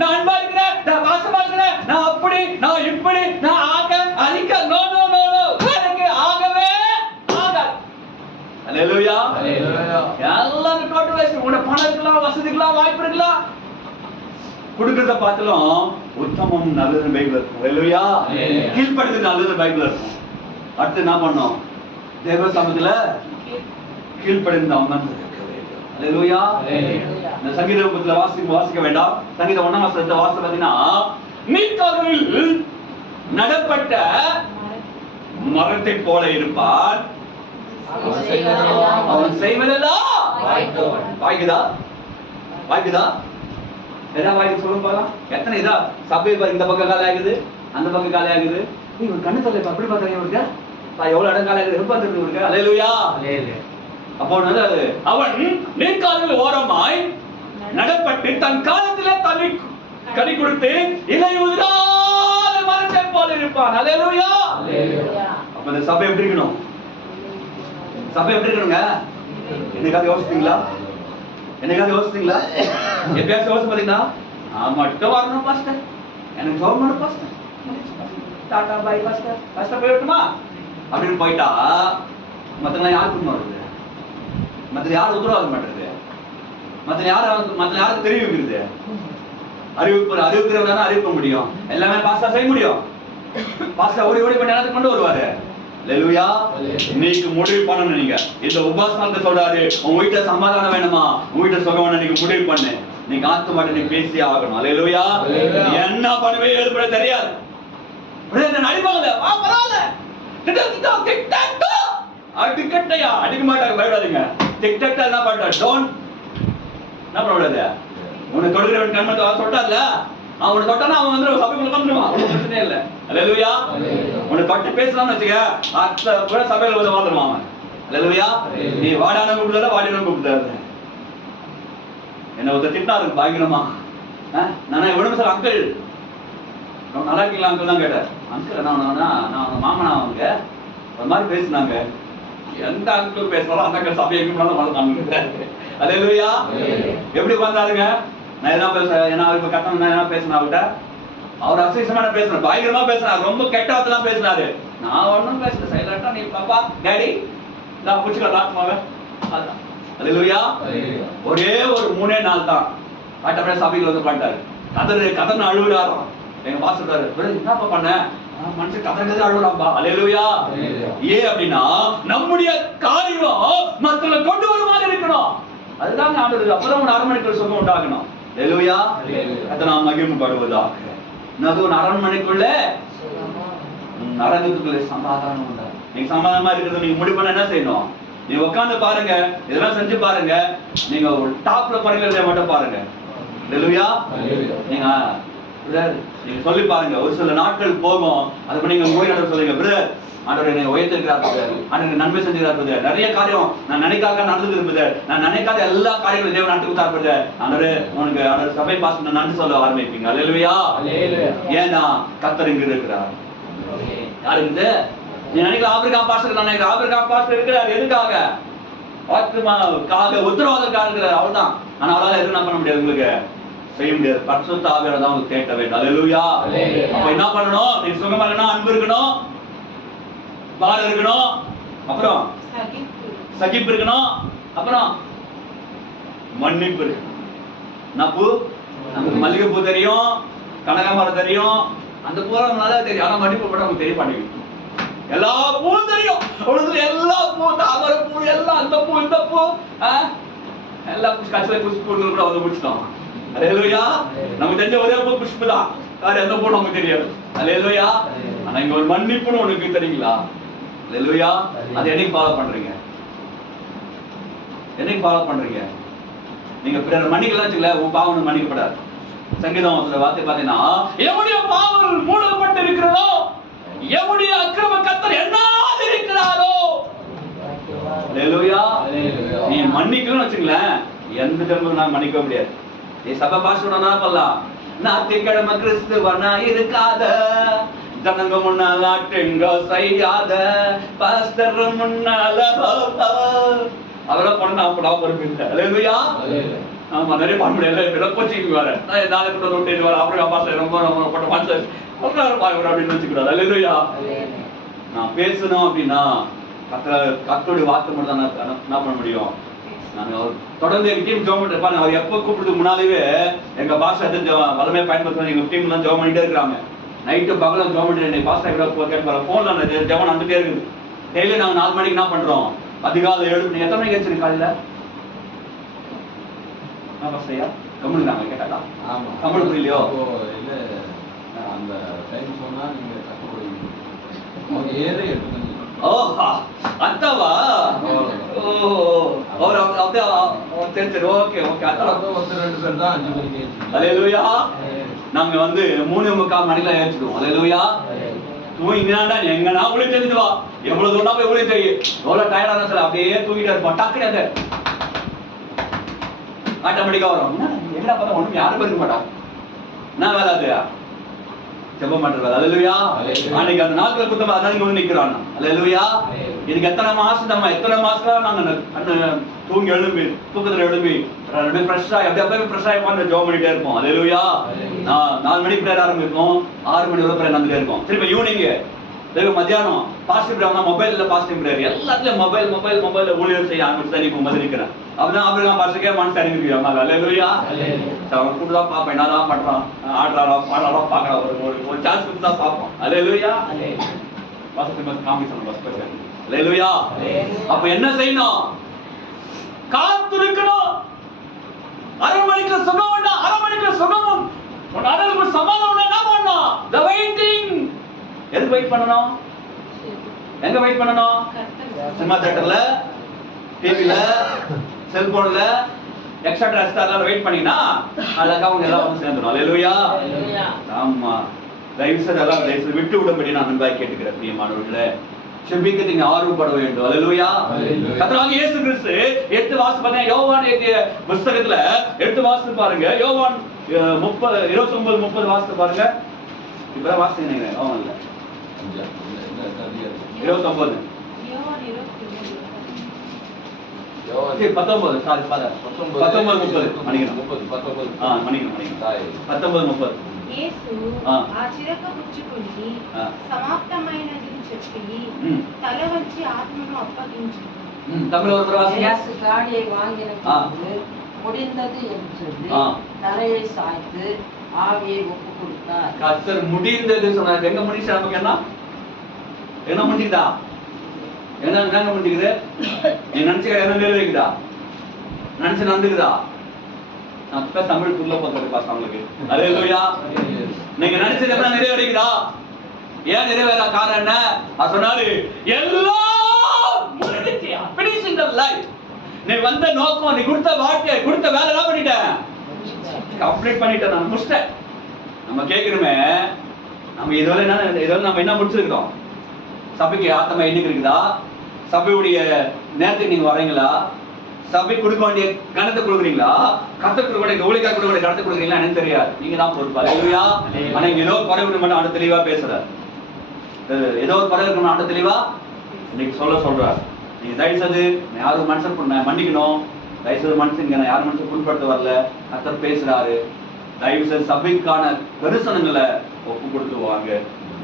நான் அன்பா இருக்கிறேன், நான் பாசமா இருக்கிறேன், நான் அப்படி, நான் இப்படி, நான் ஆக அழிக்க, நோ நோ நோ நோ, எனக்கு ஆகவே ஆகாது. அல்லேலூயா. எல்லாம் டோட்டல் வேஸ்ட். உங்க பணம் இருக்கலாம், வசதி இருக்கலாம், வாய்ப்பு இருக்கலாம், கொடுக்கறத பார்த்தாலும் உத்தமம் நல்லது பைபிள் இருக்கும். அல்லேலூயா. கீழ்ப்படுத்து நல்லது பைபிள் இருக்கும். அடுத்து என்ன பண்ணோம்? தேவ சமூகத்துல கீழ்ப்படிந்து அமர்ந்து. அல்லேலூயா. இந்த சங்கீத புத்தகத்துல வாசிக்க வேண்டாம். சங்கீதம் 1ஆம் வசனத்தை வாசித்து பார்த்தீங்கன்னா, மீகாவில் நடப்பட்ட மரத்தை போல இருப்பான், அவன் செய்வதெல்லாம் வாய்க்குதா? என்ன வாய்க்கு சொல்லுங்க பாக்கலாம். எத்தனை இதா சபை இந்த பக்கம் காலி ஆகுது, அந்த பக்கம் காலி ஆகுது. நீ ஒரு கண்ணு தொலை அப்படி பார்த்தா இவருக்கு எவ்வளவு இடம் காலி ஆகுது பார்த்துட்டு இருக்கு. அல்லேலூயா. அப்போ அவன் நீர்க்கால்கள் ஓரமாய் நடப்பட்டு தன் காலத்திலே தன்னை கனி கொடுத்து இலை உதிராத மரத்தை போல இருப்பான். அல்லேலூயா. அப்ப இந்த சபை எப்படி இருக்கணும்? சபை எப்படி இருக்கணுங்க? என்னைக்காவது யோசிச்சீங்களா? என்னைக்காவது யோசித்தீங்களா? எப்பயாச்சும் யோசிச்சு பார்த்தீங்களா? நான் மட்டும் வரணும் பாஸ்டர், எனக்கு ஜோம் பண்ணணும் பாஸ்டர், டாடா பாய் பாஸ்டர், பாஸ்டர் போயிட்டுமா அப்படின்னு போயிட்டா மற்றவங்களாம் யாருக்கு உண்மை வருது? மற்ற யாரும் உத்தரவாதம் பண்ணுறது? மற்ற யாருக்கு தெரிவிக்கிறது? அறிவிக்கிறவங்க அறிவிக்க முடியும், எல்லாமே பாஸ்டா செய்ய முடியும். பாஸ்டா ஓடி ஓடி பண்ணி நேரத்துக்கு கொண்டு வருவாரு. அல்லேலூயா. இன்னைக்கு முடிவு பண்ணணும். நீங்க இந்த உபாசனத்தை சொல்றாரு, உங்க வீட்டுல சமாதானம் வேணுமா, உங்க வீட்டுல சுகம் வேணும், நீங்க முடிவு பண்ணு. நீங்க ஆத்து மாட்ட நீ பேசி ஆகணும். அல்லேலூயா. என்ன பண்ணுவே ஏற்பட தெரியாது. அடிப்பாங்க, வா பரவாயில்ல, அடிக்கட்டையா அடிக்க மாட்டாங்க, பயப்படாதீங்க. டிக்டாக் என்ன பண்ற? டோன்ட் என்ன பண்ணக்கூடாது. உனக்கு தொடுக்கிறவன் கண்மத்தை சொல்லிட்டார்ல, அவனை தொட்டானா அவன் வந்து சபைக்குள்ள வந்துடுவான், அவனுக்கு பிரச்சனை இல்லை. அல்லேலூயா. உன்னை தொட்டு பேசலாம்னு வச்சுக்க, அடுத்த கூட சபையில வந்து வாழ்ந்துருவான் அவன். அல்லேலூயா. நீ வாடான கூப்பிடுறத வாடின கூப்பிட்டாரு. என்ன ஒருத்தர் திட்டா இருக்கு பயங்கரமா. நானே விடுங்க சார் அங்கிள், நல்லா இருக்கீங்களா அங்கிள் தான் கேட்டேன். அங்கிள் நான் மாமனா அவங்க ஒரு மாதிரி பேசினாங்க. எந்த அங்கிள் பேசுறாலும் அந்த அங்கிள் சபை எங்க வளர்ந்தாங்க. அல்லேலூயா. எப்படி வந்தாருங்க? நான் என்ன பேசுறேன், ஏன்னா அவருக்கு கட்டணம் என்ன பேசினா அவர்கிட்ட, அவர் அசிசமான பேசுறாரு, பயங்கரமா பேசுறாரு, ரொம்ப கெட்ட வார்த்தைலாம் பேசினாரு. நான் ஒன்னும் பேசல, சைலண்டா நீ பாப்பா டாடி நான் புடிச்சுக்க லாக்குமாவே. அல்லேலூயா. ஒரே ஒரு 3 நாள் தான் அப்படியே சபைக்கு வந்து பண்ணிட்டாரு. கதன்னு அழுகுறாராம். எங்க பாஸ் சொல்றாரு, என்னப்பா பண்ண? மனுஷன் கதறது அழுகுறாம்பா. அல்லேலூயா. ஏன் அப்படின்னா நம்முடைய காரியம் மக்களை கொண்டு வர மாதிரி இருக்கணும். அதுதான் ஆண்டவர். அப்பதான் ஒரு அரண்மனைக்குள் சுகம் உண்டாகணும். அல்லேலூயா. அதை நாம் மகிமைப்படுவதாக. ஒரு அரண்மனைக்குள்ள அரங்கத்துக்குள்ள சமாதானம் உண்டா. நீங்க சமாதானமா இருக்கிறது நீங்க முடிவு பண்ண என்ன செய்யணும்? நீங்க உட்கார்ந்து பாருங்க, இதெல்லாம் செஞ்சு பாருங்க. நீங்க ஒரு டாப்ல பறக்கிறத மட்டும் பாருங்க. அல்லேலூயா. நீங்க நீங்க சொல்லி பாருங்க, ஒரு சில நாட்கள் போகும். அது நீங்க ஓய்வு சொல்லுங்க, பிரதர் ஆண்டவர் என்னை உயர்த்திருக்கிறார், ஆண்டவர் நன்மை செஞ்சுக்கிறார், நிறைய காரியம் நான் நினைக்காத நடந்தது இருப்பது, நான் நினைக்காத எல்லா காரியங்களும் தேவன் நடத்தி கொடுத்தாரு. ஆண்டவர் உனக்கு ஆண்டவர் சபை பாச நன்றி சொல்ல ஆரம்பிப்பீங்க. அல்லேலூயா. ஏன்னா கர்த்தர் இங்க இருக்கிறார். யாரு இருக்குது? நீ நினைக்கலாம் ஆபிரகாம் பாஸ்டர், நான் நினைக்கிறேன் ஆபிரகாம் பாஸ்டர் இருக்கிறார். எதுக்காக? ஆத்மாவுக்காக, உத்தரவாதத்துக்காக இருக்கிறார். அவர்தான். ஆனா அவரால் எதுவும் என்ன பண்ண முடியாது, உங்களுக்கு செய்ய முடியாது. பரிசுத்த ஆவியானவர் தான் உங்களுக்கு கேட்க வேண்டும். அல்லேலூயா. அப்ப என்ன பண்ணணும்? நீ சுகமா இருக்கணும், அன்பு இருக்கணும், பாரம் இருக்கணும், அப்புறம் சகிப்பு இருக்கணும், அப்புறம் மன்னிப்பு இருக்கணும். நப்பு நமக்கு மல்லிகைப்பூ தெரியும், கனகாமரம் தெரியும், அந்த பூரா நல்லா தெரியும். ஆனா மன்னிப்பு கூட நமக்கு தெரிய மாட்டேங்குது. எல்லா பூவும் தெரியும், எல்லா பூ, தாமரை பூ, எல்லாம் அந்த பூ இந்த பூ, எல்லா கட்சியில புஷ்பூ கூட வந்து முடிச்சிட்டோம். அல்லேலூயா. நமக்கு தெரிஞ்ச ஒரே பூ புஷ்பு தான், வேற எந்த பூ நமக்கு தெரியாது. அல்லேலூயா. ஆனா இங்க ஒரு மன்னிப்புன்னு உனக்கு தெரியுங்களா? அல்லேலூயா. அதை என்னைக்கு ஃபாலோ பண்றீங்க? என்னைக்கு ஃபாலோ பண்றீங்க? நீங்க பிறர் மன்னிக்கலாம் வச்சுக்கல, உன் பாவம் மன்னிக்கப்படாது. சங்கீதம் வார்த்தை பாத்தீங்கன்னா, எவனுடைய பாவங்கள் மூடப்பட்டு இருக்கிறதோ, எவனுடைய அக்கிரம கர்த்தர் எண்ணாது இருக்கிறாரோ. அல்லேலூயா. நீ மன்னிக்கணும்னு வச்சுங்களேன், எந்த ஜென்மம் நான் மன்னிக்க முடியாது. நீ சபை பாஷனா பண்ணலாம், ஞாயிற்றுக்கிழமை கிறிஸ்துவனா இருக்காத, ஜனங்க முன்னால ஆட்டுங்க செய்யாத, பாஸ்டர் முன்னால அதெல்லாம் பண்ண நான் பொறுப்பு இல்லை. அல்லேலூயா. ஆமா, நிறைய பண்ண முடியல, கோச்சிங் வேற நாளைக்கு கூட விட்டு வர, அப்புறம் பாஸ்டர் ரொம்ப போட்ட மனுஷன் அப்படின்னு வச்சுக்கூடாது. அல்லேலூயா. நான் பேசணும் அப்படின்னா கர்த்தருடைய வார்த்தை மட்டும் தான் என்ன பண்ண முடியும். நாங்க தொடர்ந்து எங்க டீம் ஜெபம் பண்ணிட்டு இருப்பாங்க. அவர் எப்ப கூப்பிடுறதுக்கு முன்னாலேயே எங்க பாஸ்டர் எடுத்து வளமையை பயன்படுத்துவாங்க. எங்க டீம் எல்லாம் ஜெபம் பண்ணிட்டே இருக்காங்க. நைட்டு பகலும் ஜெபம் பண்ணிட்டு பாஸ்டர் கூட கேட்பாரு. போன்ல ஜெபம் வந்துட்டே இருக்குது. டெய்லி நாங்க 4 மணிக்கு என்ன பண்றோம், அதிகாலை 7 மணி. எத்தனை மணிக்கு வச்சிருக்கீங்க காலையில? பாஸ்டர்யா கம்முனு நாங்க கேட்டாக்கா கம்முனு புரியலையோ? இல்ல அந்த டைம் சொன்னா நீங்க கஷ்டப்படுவீங்க. அவங்க ஏறே எடுத்து ஓஹா அத்தவா. ஓ சரி சரி, ஓகே ஓகே. ஒருத்தர் 2 பேர் தான் 5 மணிக்கு. அல்லேலூயா. நாங்க வந்து 3:45 மணிக்கெல்லாம் ஏற்றிடுவோம். அல்லேலூயா. தூங்கினாண்டா எங்கன்னா உள்ள தெரிஞ்சு வா, எவ்வளவு தூரம் போய் உள்ள தெரியும், எவ்வளவு டயர்டா இருந்தா சார் அப்படியே தூங்கிட்டே இருப்போம். டக்குனு அந்த ஆட்டோமேட்டிக்கா வரும். என்ன பார்த்தா ஒண்ணும் யாரும் இருக்க மாட்டாங்க. என்ன வேலை அது? ஜெபம் பண்றது. அல்லேலூயா. அன்னைக்கு அந்த நாட்கள் குத்தமா அதான் இங்க வந்து நிக்கிறான். அல்லேலூயா. இதுக்கு எத்தனை மாசம் நாங்க தூங்கி எழும்பி தூக்கத்துல எழும்பி ஃப்ரெஷ்ஷா எப்பவுமே ஃப்ரெஷ்ஷா உட்காந்து ஜோம் பண்ணிட்டே இருப்போம். அல்லேலூயா. 4 மணிக்கு பிரேயர் ஆரம்பிக்கும், 6 மணி வரை பிரேயர் நடந்துட்டே இருக்கும். திருப்பி ஈவினிங் மத்தியானம் பாசிட்டிவ் பிரேயர், மொபைல்ல பாசிட்டிவ் பிரேயர், எல்லாத்துலயும் மொபைல் ஊழியர் செய்ய ஆரம்பிச்சு தான் இப்போ மதிக்கிறேன். அப்படிதான் அப்படிதான் பாசிக்கே மனசு அறிவிக்கிறோம். அல்லேலூயா. அவன் கூட தான் பார்ப்பேன், என்னதான் பண்றான், ஆடுறாரா பாடுறாரா பார்க்கலாம், ஒரு சான்ஸ் கொடுத்து தான் பார்ப்போம். அல்லேலூயா. அல்லேலூயா. அப்ப என்ன செய்யணும்? காத்திருக்கணும். அரண்மனைக்குள்ள சுகம் வேண்டாம், அரண்மனைக்குள்ள சுகமும் அரண்மனை சமாதானம் என்ன பண்ணணும்? The waiting. எதுக்கு வெயிட் பண்ணணும்? எங்க வெயிட் பண்ணணும்? சினிமா தியேட்டர்ல, டிவில, செல்போன்ல, எக்ஸ்ட்ரா ரெஸ்டாரண்ட்ல வெயிட் பண்ணீங்கன்னா அதுக்கு அவங்க எல்லாம் வந்து சேர்ந்துடும். அல்லேலூயா. ஆமா. தயவு செய்து எல்லாம் விட்டு விடும்படி நான் அன்பாய் கேட்டுக்கிறேன். பிரியமானவர்களே, செபிக்க நீங்க ஆர்வப்பட வேண்டும். அல்லேலூயா. கர்த்தராகிய இயேசு கிறிஸ்து 8 வாசம் பாருங்க, யோவான் எழுதிய புத்தகத்துல 8 வாசம் பாருங்க, யோவான் 29:30 வாசம் பாருங்க. இப்ப வாசிங்க நீங்க யோவான்ல 29 19 சாரி ஃபாதர் 19:30 மணிக்கு 19:30 యేసు ఆ చిరక పుచ్చుకొని సమాప్తమైనది చెప్పి తల వంచి ఆత్మను అప్పగించాడు. தமிழ் ஒரு வாசிங்க. இயேசு காடியை வாங்கின பின்பு முடிந்தது என்று சொல்லி தலையை சாய்த்து ஆவியை ஒப்பு கொடுத்தார். கர்த்தர் முடிந்தது சொன்னார். எங்க முடிச்சு நமக்கு என்ன முடிக்குதா? என்ன முடிக்குது? நீ நினைச்சுக்க என்ன நிறைவேக்குதா? நினைச்சு நடந்துக்குதா? நான் தமிழ் புள்ள பக்கத்து பாசங்களுக்கு. அல்லேலூயா. நீங்க நினைச்சது என்ன நிறைவேறிக்குதா? ஏன் நிறைவேற காரணம் என்ன? அவர் சொன்னாரு எல்லாம் முடிஞ்சிச்சு. finishing the life. நீ வந்த நோக்கம், நீ கொடுத்த வாழ்க்கை, கொடுத்த வேலை என்ன பண்ணிட்டேன்? கம்ப்ளீட் பண்ணிட்டேன், நான் முடிச்சிட்டேன். நம்ம கேக்குறோமே, நம்ம இதுவரை நம்ம என்ன முடிச்சிருக்கோம்? சபைக்கு ஆத்தமா எண்ணிக்கை இருக்குதா? சபையுடைய நேரத்துக்கு நீங்க வரீங்களா? சபை கொடுக்க வேண்டிய கணத்தை கொடுக்குறீங்களா? கர்த்தர் கொடுக்க வேண்டிய ஊழியக்காரர் கொடுக்க வேண்டிய கணத்தை கொடுக்குறீங்களா? எனக்கு தெரியாது. நீங்க தான் பொறுப்பா. அல்லேலூயா. ஆனா இங்க ஏதோ குறை மட்டும் ஆண்டு தெளிவா பேசுறாரு. ஏதோ ஒரு குறை இருக்கணும் ஆண்டு தெளிவா இன்னைக்கு சொல்றாரு. நீங்க தயவுசெய்து யாரும் மனுஷன் மன்னிக்கணும். தயவுசெய்து மனுஷங்க நான் யாரும் மனுஷன் புண்படுத்த வரல. கர்த்தர் பேசுறாரு. தயவுசெய்து சபைக்கான தரிசனங்களை ஒப்பு கொடுத்து வாங்க.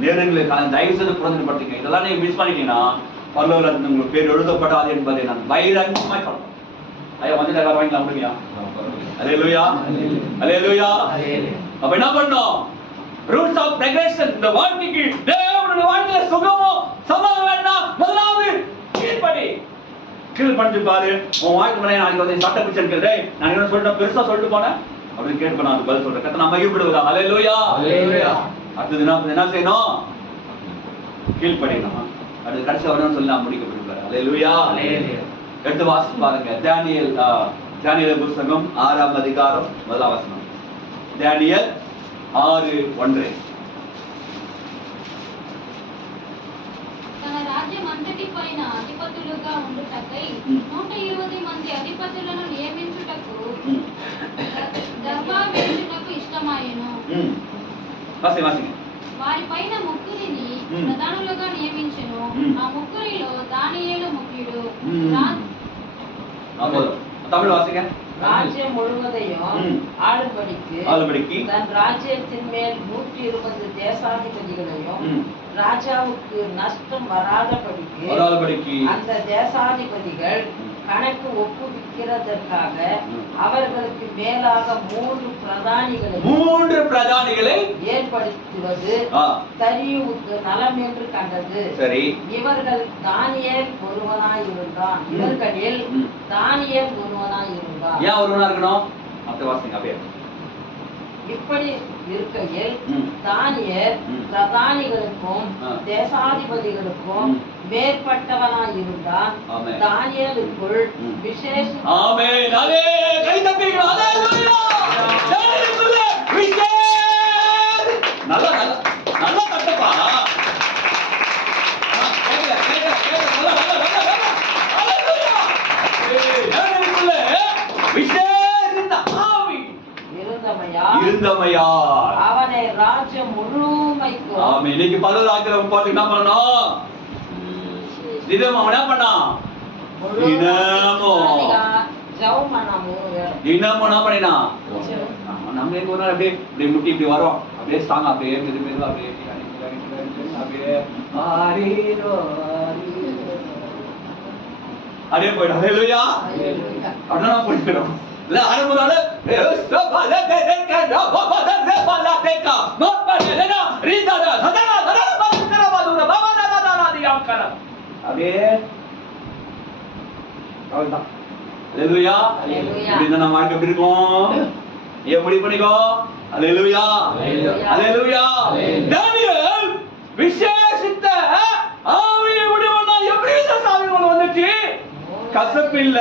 நேரங்களுக்கான தயவுசெய்து புரிந்துபடுத்திங்க. இதெல்லாம் நீங்க மிஸ் பண்ணிட்டீங்கன்னா பரலோகத்தில் உங்களுக்கு பேர் எழுதப்படாது என்பதை நான் பகிரங்கமா சொல்றேன். ஐயா வந்து எல்லாரும் வாங்கிக்கலாம் முடியா? அல்லேலூயா. அல்லேலூயா. அப்ப என்ன பண்ணோம்? Roots of progression. இந்த வாழ்க்கைக்கு தேவனுடைய வாழ்க்கையில சுகமும் சமாதானம் வேண்டாம். முதலாவது கீழ் பண்ணிட்டு பாரு. உன் வாழ்க்கை முறை நாளைக்கு வந்து சட்ட பிச்சை இருக்கிறதே நான் என்ன சொல்லிட்டேன், பெருசா சொல்லிட்டு போனேன் அப்படின்னு கேட்டு நான் பதில் சொல்றேன். கர்த்தர் நான் மகிழ்ப்படுவதா? அல்லேலூயா. அல்லேலூயா. அடுத்தது என்ன செய்யணும்? கீழ்ப்படியணும். அடுத்து கடைசி வரணும்னு சொல்லி நான் முடிக்கப்படுவார். அல்லேலூயா. எடுத்து வாசி பாருங்க. தானியேல் புத்தகம் 6ஆம் அதிகாரம் 1ஆம் வசனம். தானியேல் 6:1. తన రాజ్యం అంతటి పైన అధిపతులుగా ఉండుటకై 120 మంది అధిపతులను నియమించుటకు దర్బావేయునకు ఇష్టమాయెను. వారి పైన ముగ్గురిని ప్రధానులుగా నియమించెను. ఆ ముగ్గురిలో దానియేలు ముఖ్యుడు. தமிழ் வாசிங்க. ராஜ்யம் முழுவதையும் ஆளும்படிக்கு தன் ராஜ்யத்தின் மேல் 120 தேசாதிபதிகளையும் ராஜாவுக்கு நஷ்டம் வராதபடிக்கு அந்த தேசாதிபதிகள் கணக்கு ஒப்புவிக்கிறதற்காக அவர்களுக்கு மேலாக 3 பிரதானிகளை ஏற்படுத்துவது தரியுவுக்கு நலம் என்று கண்டது. சரி, இவர்கள் தானியேல் ஒருவனாயிருந்தான். இவர்களில் தானியேல் ஒருவனாயிருந்தான். ஏன் ஒருவனா இருக்கணும்? அப்படி வாசிங்க. அப்படியே இப்படி இருக்கையில் தானியேல் பிரதானிகளுக்கும் தேசாதிபதிகளுக்கும் மேற்பட்டவனாயிருந்தான். தானியேலுக்குள் விசேஷ ஆமென். அலே கை தட்டுங்க. அல்லேலூயா. தானியேலுக்குள்ள விசேஷ நல்ல தட்டப்பா. அவனை ராஜ்யம் முழுமைக்கும். ஆமென். இன்னைக்கு பல ராஜ்யம் பார்த்து என்ன பண்ணணும்? தினமும் அவன் என்ன பண்ணான்? ஜெபம் பண்ணா 3 வேளை. தினமும் என்ன பண்ணினா? நம்ம எங்க ஒரு நாள் அப்படியே இப்படி முட்டி இப்படி வரோம், அப்படியே ஸ்ட்ராங் அப்படியே மெதுவா அப்படியே அப்படியே ஆரீரோ அப்படியே போயிடும். ஹalleluya அப்படினா போயிடும். இல்ல ஆரம்பனால அப்படியே அவ்வளவுதான். ஹalleluya இப்படி நம்ம வாழ்க்கை எப்படி இருக்கும்? ஏன் முடிவு பண்ணிக்கோ. ஹalleluya ஹalleluya. தானியேல் விசேஷித்த ஆவியை உடையவனா எப்படி சாவிகள் வந்துச்சு? கசப்பு இல்ல,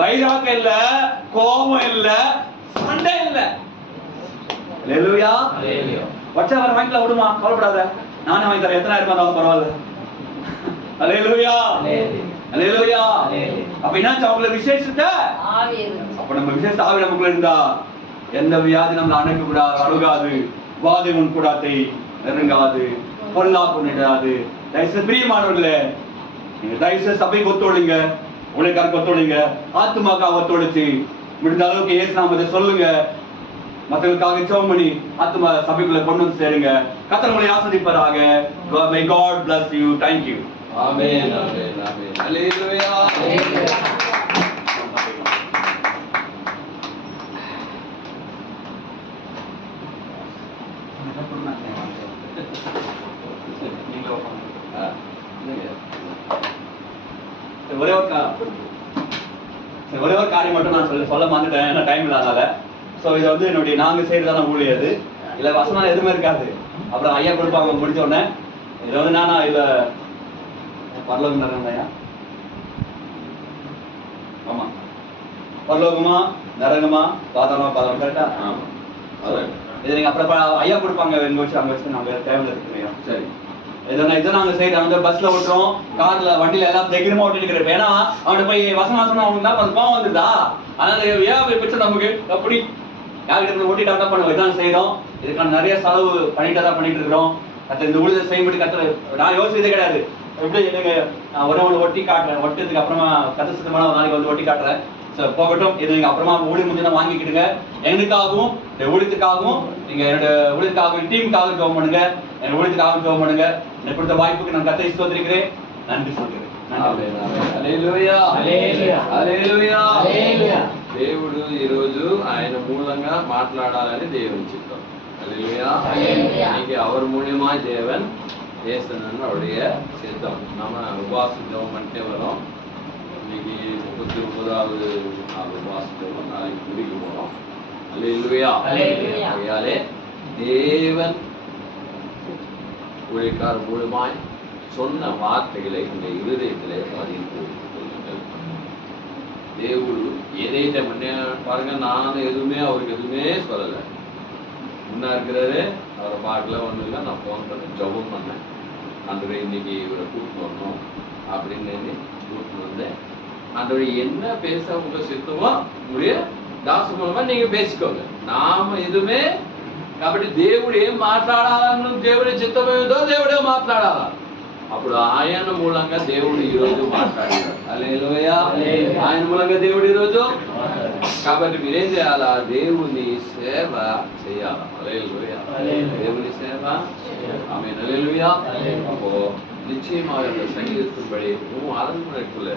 வைராகம் இல்ல, கோபம் இல்ல, சண்டை இல்ல. ஹalleluya வச்சா வர வாங்கில விடுமா, கவலைப்படாத, நானே வாங்கி தரேன், எத்தனை இருந்தாலும் பரவாயில்ல. ஹalleluya ஹalleluya. அப்ப என்னாச்சு? அவங்கள விசேஷித்த ஆவி இருந்துச்சு. அப்ப நம்ம விசேஷ ஆவி நமக்குள்ள இருந்தா எந்த வியாதி நம்மள அணைக்க கூடாது, அணுகாது, வாதை உன் கூடாத்தை நெருங்காது, பொல்லாப்பு நிடாது. தயவுசெய்து பிரியமானவர்களே, நீங்க தயவுசெய்து சபைக்கு ஒத்துழைங்க, உழைக்காருக்கு ஒத்துழைங்க, ஆத்துமாக்காக ஒத்துழைச்சு முடிந்த அளவுக்கு இயேசு நாமத்தை சொல்லுங்க, மற்றவர்களுக்காக ஜெபம் பண்ணி ஆத்துமா சபைக்குள்ள கொண்டு வந்து சேருங்க. கர்த்தர் உங்களை ஆசீர்வதிப்பாராக. May God bless you. Thank you. ஆமென் ஆமென் ஆமென். ஹalleluya. ஒரே ஒரு காரியம் மட்டும் நான் சொல்ல மாட்டேன், ஏன்னா டைம் இல்லாதனால. ஸோ இதை வந்து என்னுடைய நாங்க செய்யறதான ஊழியது, இல்லை வசனம் எதுவுமே இருக்காது. அப்புறம் ஐயா கொடுப்பாங்க முடிஞ்ச உடனே. இதை வந்து நானா இல்லை பரலோகம் நரகம்யா? ஆமா, பரலோகமா நரகமா பாதாளமா? பாதாளம் கரெக்டா? இதை நீங்க அப்புறம் ஐயா கொடுப்பாங்க, எங்க வச்சு அங்க வச்சு நாங்க தேவையில்லை இருக்குங்க. சரி, இதை நாங்க செய்யறோம். வந்து பஸ்ல ஓட்டுறோம், கார்ல, வண்டியில எல்லாம் தைரியமா ஓட்டிட்டு. ஏன்னா அவன்கிட்ட போய் வசனம் அவனுக்கு தான் கொஞ்சம் கோவம் வந்துதா, அதனால ஏன் பிரச்சனை நமக்கு அப்படி யார்கிட்ட ஓட்டிட்டு என்ன பண்ணுவோம்? இதான் செய்யறோம். இதுக்கான நிறைய செலவு பண்ணிட்டு இருக்கிறோம். கத்த இந்த ஊழியத்தை செய்யும்படி கத்த நான் யோசிச்சதே கிடையாது. எப்படி நீங்க ஒரே ஒட்டி காட்டுறேன், ஒட்டதுக்கு அப்புறமா கத்த சுத்தமான ஒரு நாளைக்கு வந்து ஒட்டி காட்டுறேன். போகட்டும், இது நீங்க அப்புறமா ஊழியம் முடிஞ்சா வாங்கிக்கிடுங்க. எனக்காகவும் இந்த ஊழியத்துக்காகவும், நீங்க என்னோட ஊழியத்துக்காகவும் டீமுக்காக ஜெபம் பண்ணுங்க, என் ஊழியத்துக்காகவும் ஜெபம் பண்ணுங்க. எனக்கு கொடுத்த வாய்ப்புக்கு நான் கர்த்தரை ஸ்தோத்திரிக்கிறேன், நன்றி சொல்கிறேன். హల్లెలూయా హల్లెలూయా హల్లెలూయా హల్లెలూయా. దేవుడు ఈ రోజు ఆయన మూలంగా మాట్లాడాలని దేవుని చిత్తం. హల్లెలూయా హల్లెలూయా. இன்னைக்கு அவர் மூலமா தேவன் பேசணும்னு அவருடைய சித்தம். நம்ம உபவாசம் ஜெபம் பண்ணிட்டே வரோம். இன்னைக்கு 39வது நாள் உபவாசம் ஜெபம், நாளைக்கு முடிக்க போறோம். ஹல்லெலூயா ஹல்லெலூயா. ஆகையாலே தேவன் ஊழியக்காரர் மூலமாய் சொன்ன வார்த்தைகளை இந்த இருதயத்திலே பதிந்து கொள்ளுங்கள். దేవుడు ఏదైతే பாருங்க, நான் எதுவுமே அவருக்கு எதுவுமே சொல்லலை. முன்னா இருக்கிறாரு, அவரை பார்க்கல, ஒன்றும் இல்லை. நான் ஃபோன் பண்ணி ஜெபம் பண்ணேன், ஆண்டவரே இன்னைக்கு இவரை கூட்டின்னு வரணும் அப்படின்னு கூட்டின்னு வந்தேன். ஆண்டவரே என்ன பேச உங்க சித்தமோ உங்களுடைய தாச மூலமா நீங்க பேசிக்கோங்க, நாம எதுவுமே. కాబట్టి దేవుడు ఏం మాట్లాడాలను దేవుడి చిత్తం ఏదో దేవుడే మాట్లాడాలా. అప్పుడు ఆయన మూలంగా దేవుడు ఈ రోజు మాట్లాడారు. హల్లెలూయా. ఆయన మూలంగా దేవుడు ఈ రోజు. కాబట్టి మీరేం చేయాలా? దేవుని సేవ చేయాలా. హల్లెలూయా. దేవుని సేవ. ఆమేన్. హల్లెలూయా. அப்போ நிச்சயமாக இந்த சங்கீதத்தின்படி அரண்மனைக்குள்ள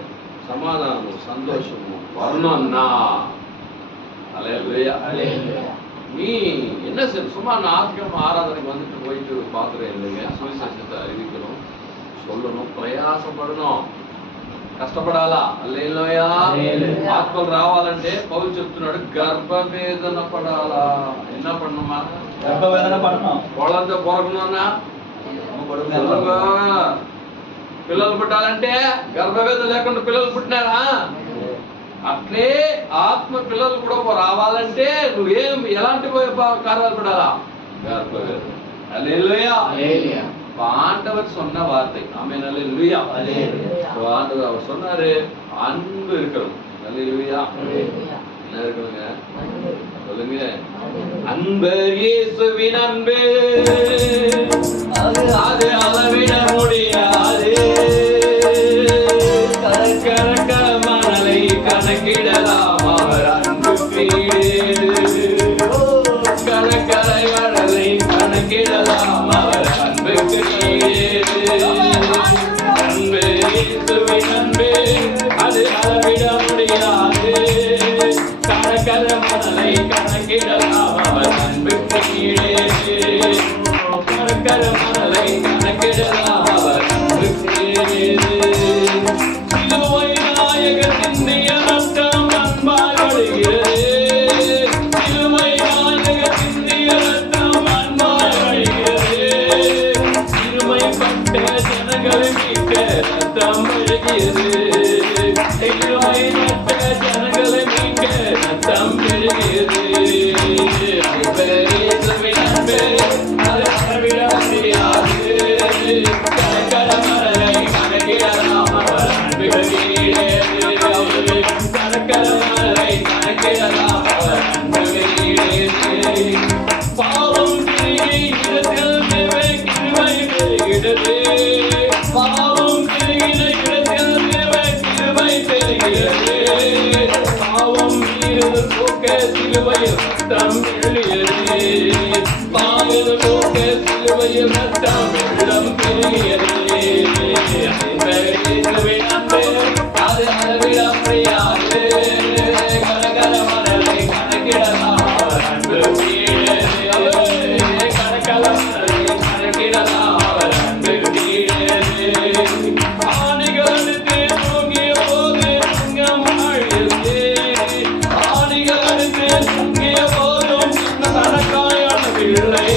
சமாதானமும் சந்தோஷமும் வரணும்னா, ஹல்லேலூயா ஹல்லேலூயா, நீ என்ன செய்ய? சும்மா ஞாயிற்றுக்கிழமை ஆராதனைக்கு வந்துட்டு போயிட்டு பார்க்குறேன் இல்லைங்க. சுவிசேஷத்தை அறிவிக்கணும், சொல்லணும், ప్రయాసపడணும், కష్టపడాలా. హల్లెలూయా. ఆత్మలు రావాలంటే పౌలు చెప్తున్నాడు, గర్భవేదన పడాలా. என்ன பண்ணணுமா? గర్భవేదన పడணும். குழந்தை பிறக்கணும்னா, పిల్లలు పుట్టాలంటే గర్భవేదన లేకుండా పిల్లలు పుట్టినారా? అట్లే ఆత్మ పిల్లలు కూడా రావాలంటే నువ్వేం ఎలాంటి కార్యాలు పడాలా? గర్భవేదన. హల్లెలూయా హల్లెలూయా. ஆண்டவர் சொன்ன வார்த்தை. ஆமென். ஹல்லேலூயா ஹல்லேலூயா. ஆண்டவர் அவர் சொன்னாரு, அன்பு இருக்கணும். ஹல்லேலூயா ஹல்லேலூயா. என்ன இருக்கணுங்க? சொல்லுங்க. அன்பு இயேசுவின் அன்பு, அது அளவிட முடியாது. கிடைக்கலாம் அவர் அன்புக்கு ஈடு. அன்பு இயேசுவின் அன்பு அது அளவிட முடியாது. கணக்கற மணலை கணக்கிடலாம் அவர் அன்புக்கு ஈடு. கணக்கற மணலை கணக்கிடலாம் அவர் அன்புக்கு ஈடு. சிலுவை நாயகத்தின் ரத்தம் அன்பால் வழிகிறது. சிலுவை நாயகத்தின் ரத்தம் அன்பால் வழிகிறது. சிறுமைப்பட்ட ஜனங்களை மீட்க ரத்தம் பெருகியது. சிறுமைப்பட்ட ஜனங்களை மீட்க ரத்தம் பெருகியது. இயேசுவின் அன்பு அது அளவிட முடியாது. கணக்கற மணலை கணக்கிடலாம் அவர் அன்புக்கு ஈடு. கணக்கற மணலை கணக்கிடலாம் அவர் அன்புக்கு ஈடு. பாவம் பெருகி இடத்தில் தேவை கிருபை பெருகிறது. பாவம் பெருகிற இடத்தில் தேவை கிருபை பெருகிறது. பாவம் மீறுது போக்க சிலுவையில் ரத்தம் எழுதியது. பாவம் போக்க சிலுவையில் ரத்தம் வெள்ளம் பெருகியது. இயேசுவின் அன்பு அது அளவிட முடியாது. கணக்கற மணலை கணக்கிடலாம் அவர் அன்புக்கு ஈடு. கணக்கற மணலை கணக்கிடலாம் அவர் அன்புக்கு ஈடு. ஆணிகளுக்கு தூங்கிய போது சிங்கம் அழுது. ஆணிகளுக்கு தூங்கிய போதும் தனக்காயான பிள்ளை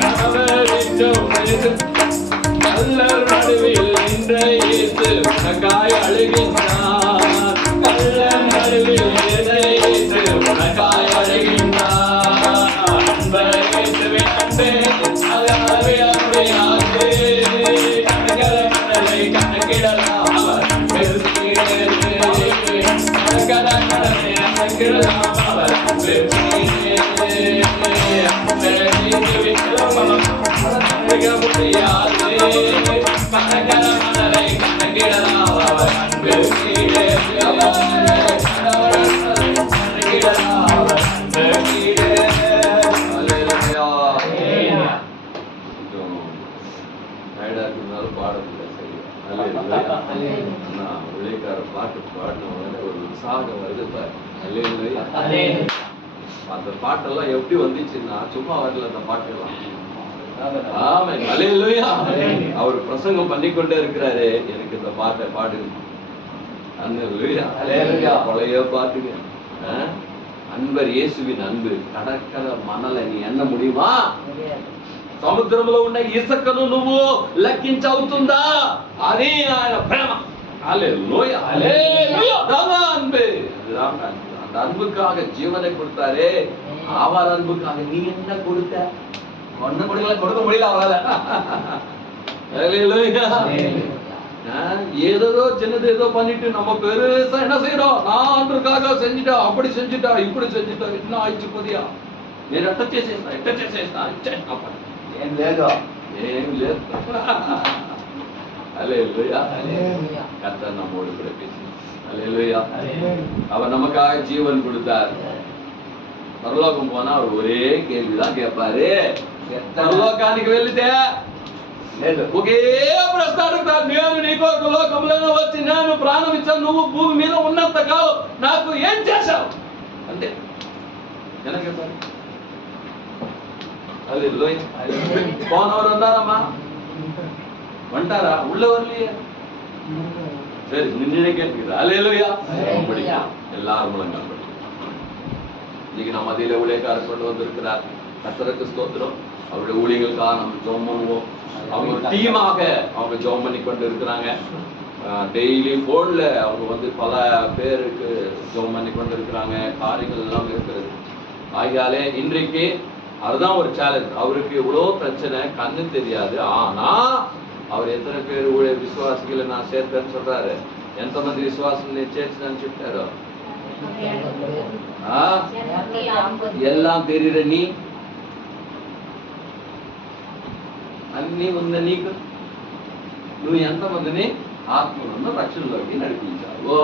கணவர் கல்லர் நடுவில் நின்ற இயேசு உனக்காய் அழுகின்றார். கல்லர் நடுவில் நின்ற இயேசு உனக்காய் அழுகின்றார். அன்பே இயேசுவின் அன்பே அது அளவிட முடியாது. கணக்கற மணலை கணக்கிடலாம் அவர் அன்புக்கு ஈடு. கணக்கற மணலை கணக்கிடலாம் அவர் அன்புக்கு ஈடு. முடியாது. கணக்கற மணலை கணக்கிடலாம் அவர் அன்புக்கு ஈடு. கணக்கிடலாம் அவர் அன்புக்கு ஈடு. அல்லேலூயா. கொஞ்சம் டயர்டா இருக்கிறதுனால பாடத்துல சரி. அல்லேலூயா. நான் உழைக்கார பாட்டு பாடின ஒரு உற்சாகம் வருது பாரு. அல்லேலூயா. அந்த பாட்டெல்லாம் எப்படி வந்துச்சுன்னா சும்மா வரல அந்த பாட்டெல்லாம். ஆமென். அல்லேலூயா. அவர் பிரசங்கம் பண்ணிக்கொண்டே இருக்கிறாரு. எனக்கு இந்த பாட்டை பாடு. அல்லேலூயா. அல்லேலூயா. பழைய பாட்டுங்க. அன்பர் இயேசுவின் அன்பு கடற்கரை மணலை நீ எண்ண முடியுமா? సముద్రంలో ఉన్న ఇసుకను నువ్వు లెక్కించవుతుందా? అది ఆయన ప్రేమ. హల్లెలూయా. హల్లెలూయా. அன்பு. அந்த அன்புக்காக ஜீவனை கொடுத்தாரே. அவர் அன்புக்காக நீ என்ன கொடுத்த? ஒண்ணு கொடுக்க முடியல அவரால. ஹல்லேலூயா. ஏதோ சின்னது ஏதோ பண்ணிட்டு நம்ம பெருசா என்ன செய்யறோம்? நான் அன்றுக்காக செஞ்சுட்டா, அப்படி செஞ்சுட்டா, இப்படி செஞ்சுட்டா, என்ன ஆயிடுச்சு போதியா? నేను ఎట్ట చేసేస్తా ఏం లేదు. హల్లెలూయా. கர்த்தர் நம்மோடு கூட பேசுகிறார். ஹல்லேலூயா. அவர் நமக்காக ஜீவன் கொடுத்தார். பரலோகம் போனா அவர் ஒரே கேள்விதான் கேட்பாரு. పరలోకానికి వెళ్తే ఒకే ప్రశ్న అడుగుతారు. నేను నీకు ఒక లోకంలో వచ్చి నేను ప్రాణం ఇచ్చాను, నువ్వు భూమి మీద ఉన్నంత కాలం నాకు ఏం చేశావు అంతే. ఎలా చెప్పారు? போனவர் வந்தாராமா? வந்துட்டாரா? உள்ள வரலையே. சரி, நின்னே கேட்கிறா. அல்லேலூயா. எல்லாரும் முழங்கால் படி. இன்னைக்கு நம்ம மத்தியில ஊழியக்காரர் கொண்டு வந்திருக்கிறார். கர்த்தருக்கு ஸ்தோத்திரம். அவருடைய ஊழியர்களுக்காக நம்ம ஜெபம் பண்ணுவோம். அவங்க ஒரு டீமாக அவங்க ஜெபம் பண்ணி கொண்டு இருக்கிறாங்க. டெய்லி போன்ல அவங்க வந்து பல பேருக்கு ஜெபம் பண்ணி கொண்டு இருக்கிறாங்க. காரியங்கள் எல்லாம் இருக்கிறது. ஆகையாலே இன்றைக்கு அதுதான் ஒரு சேலஞ்ச். அவருக்கு இவ்வளோ பிரச்சனை, கண்ணு தெரியாது. ஆனா அவர் எத்தனை பேர் ஊழிய விசுவாசிகளை நான் சேர்த்தேன்னு சொல்றாரு. ఎంతమంది విశ్వాసం నేను చేర్చినని చెప్పారు? ఎల్లాం తెలియని అన్ని ఉన్న నీకు నువ్వు ఎంతమందిని ఆత్మలను రక్షణలోకి నడిపించావు?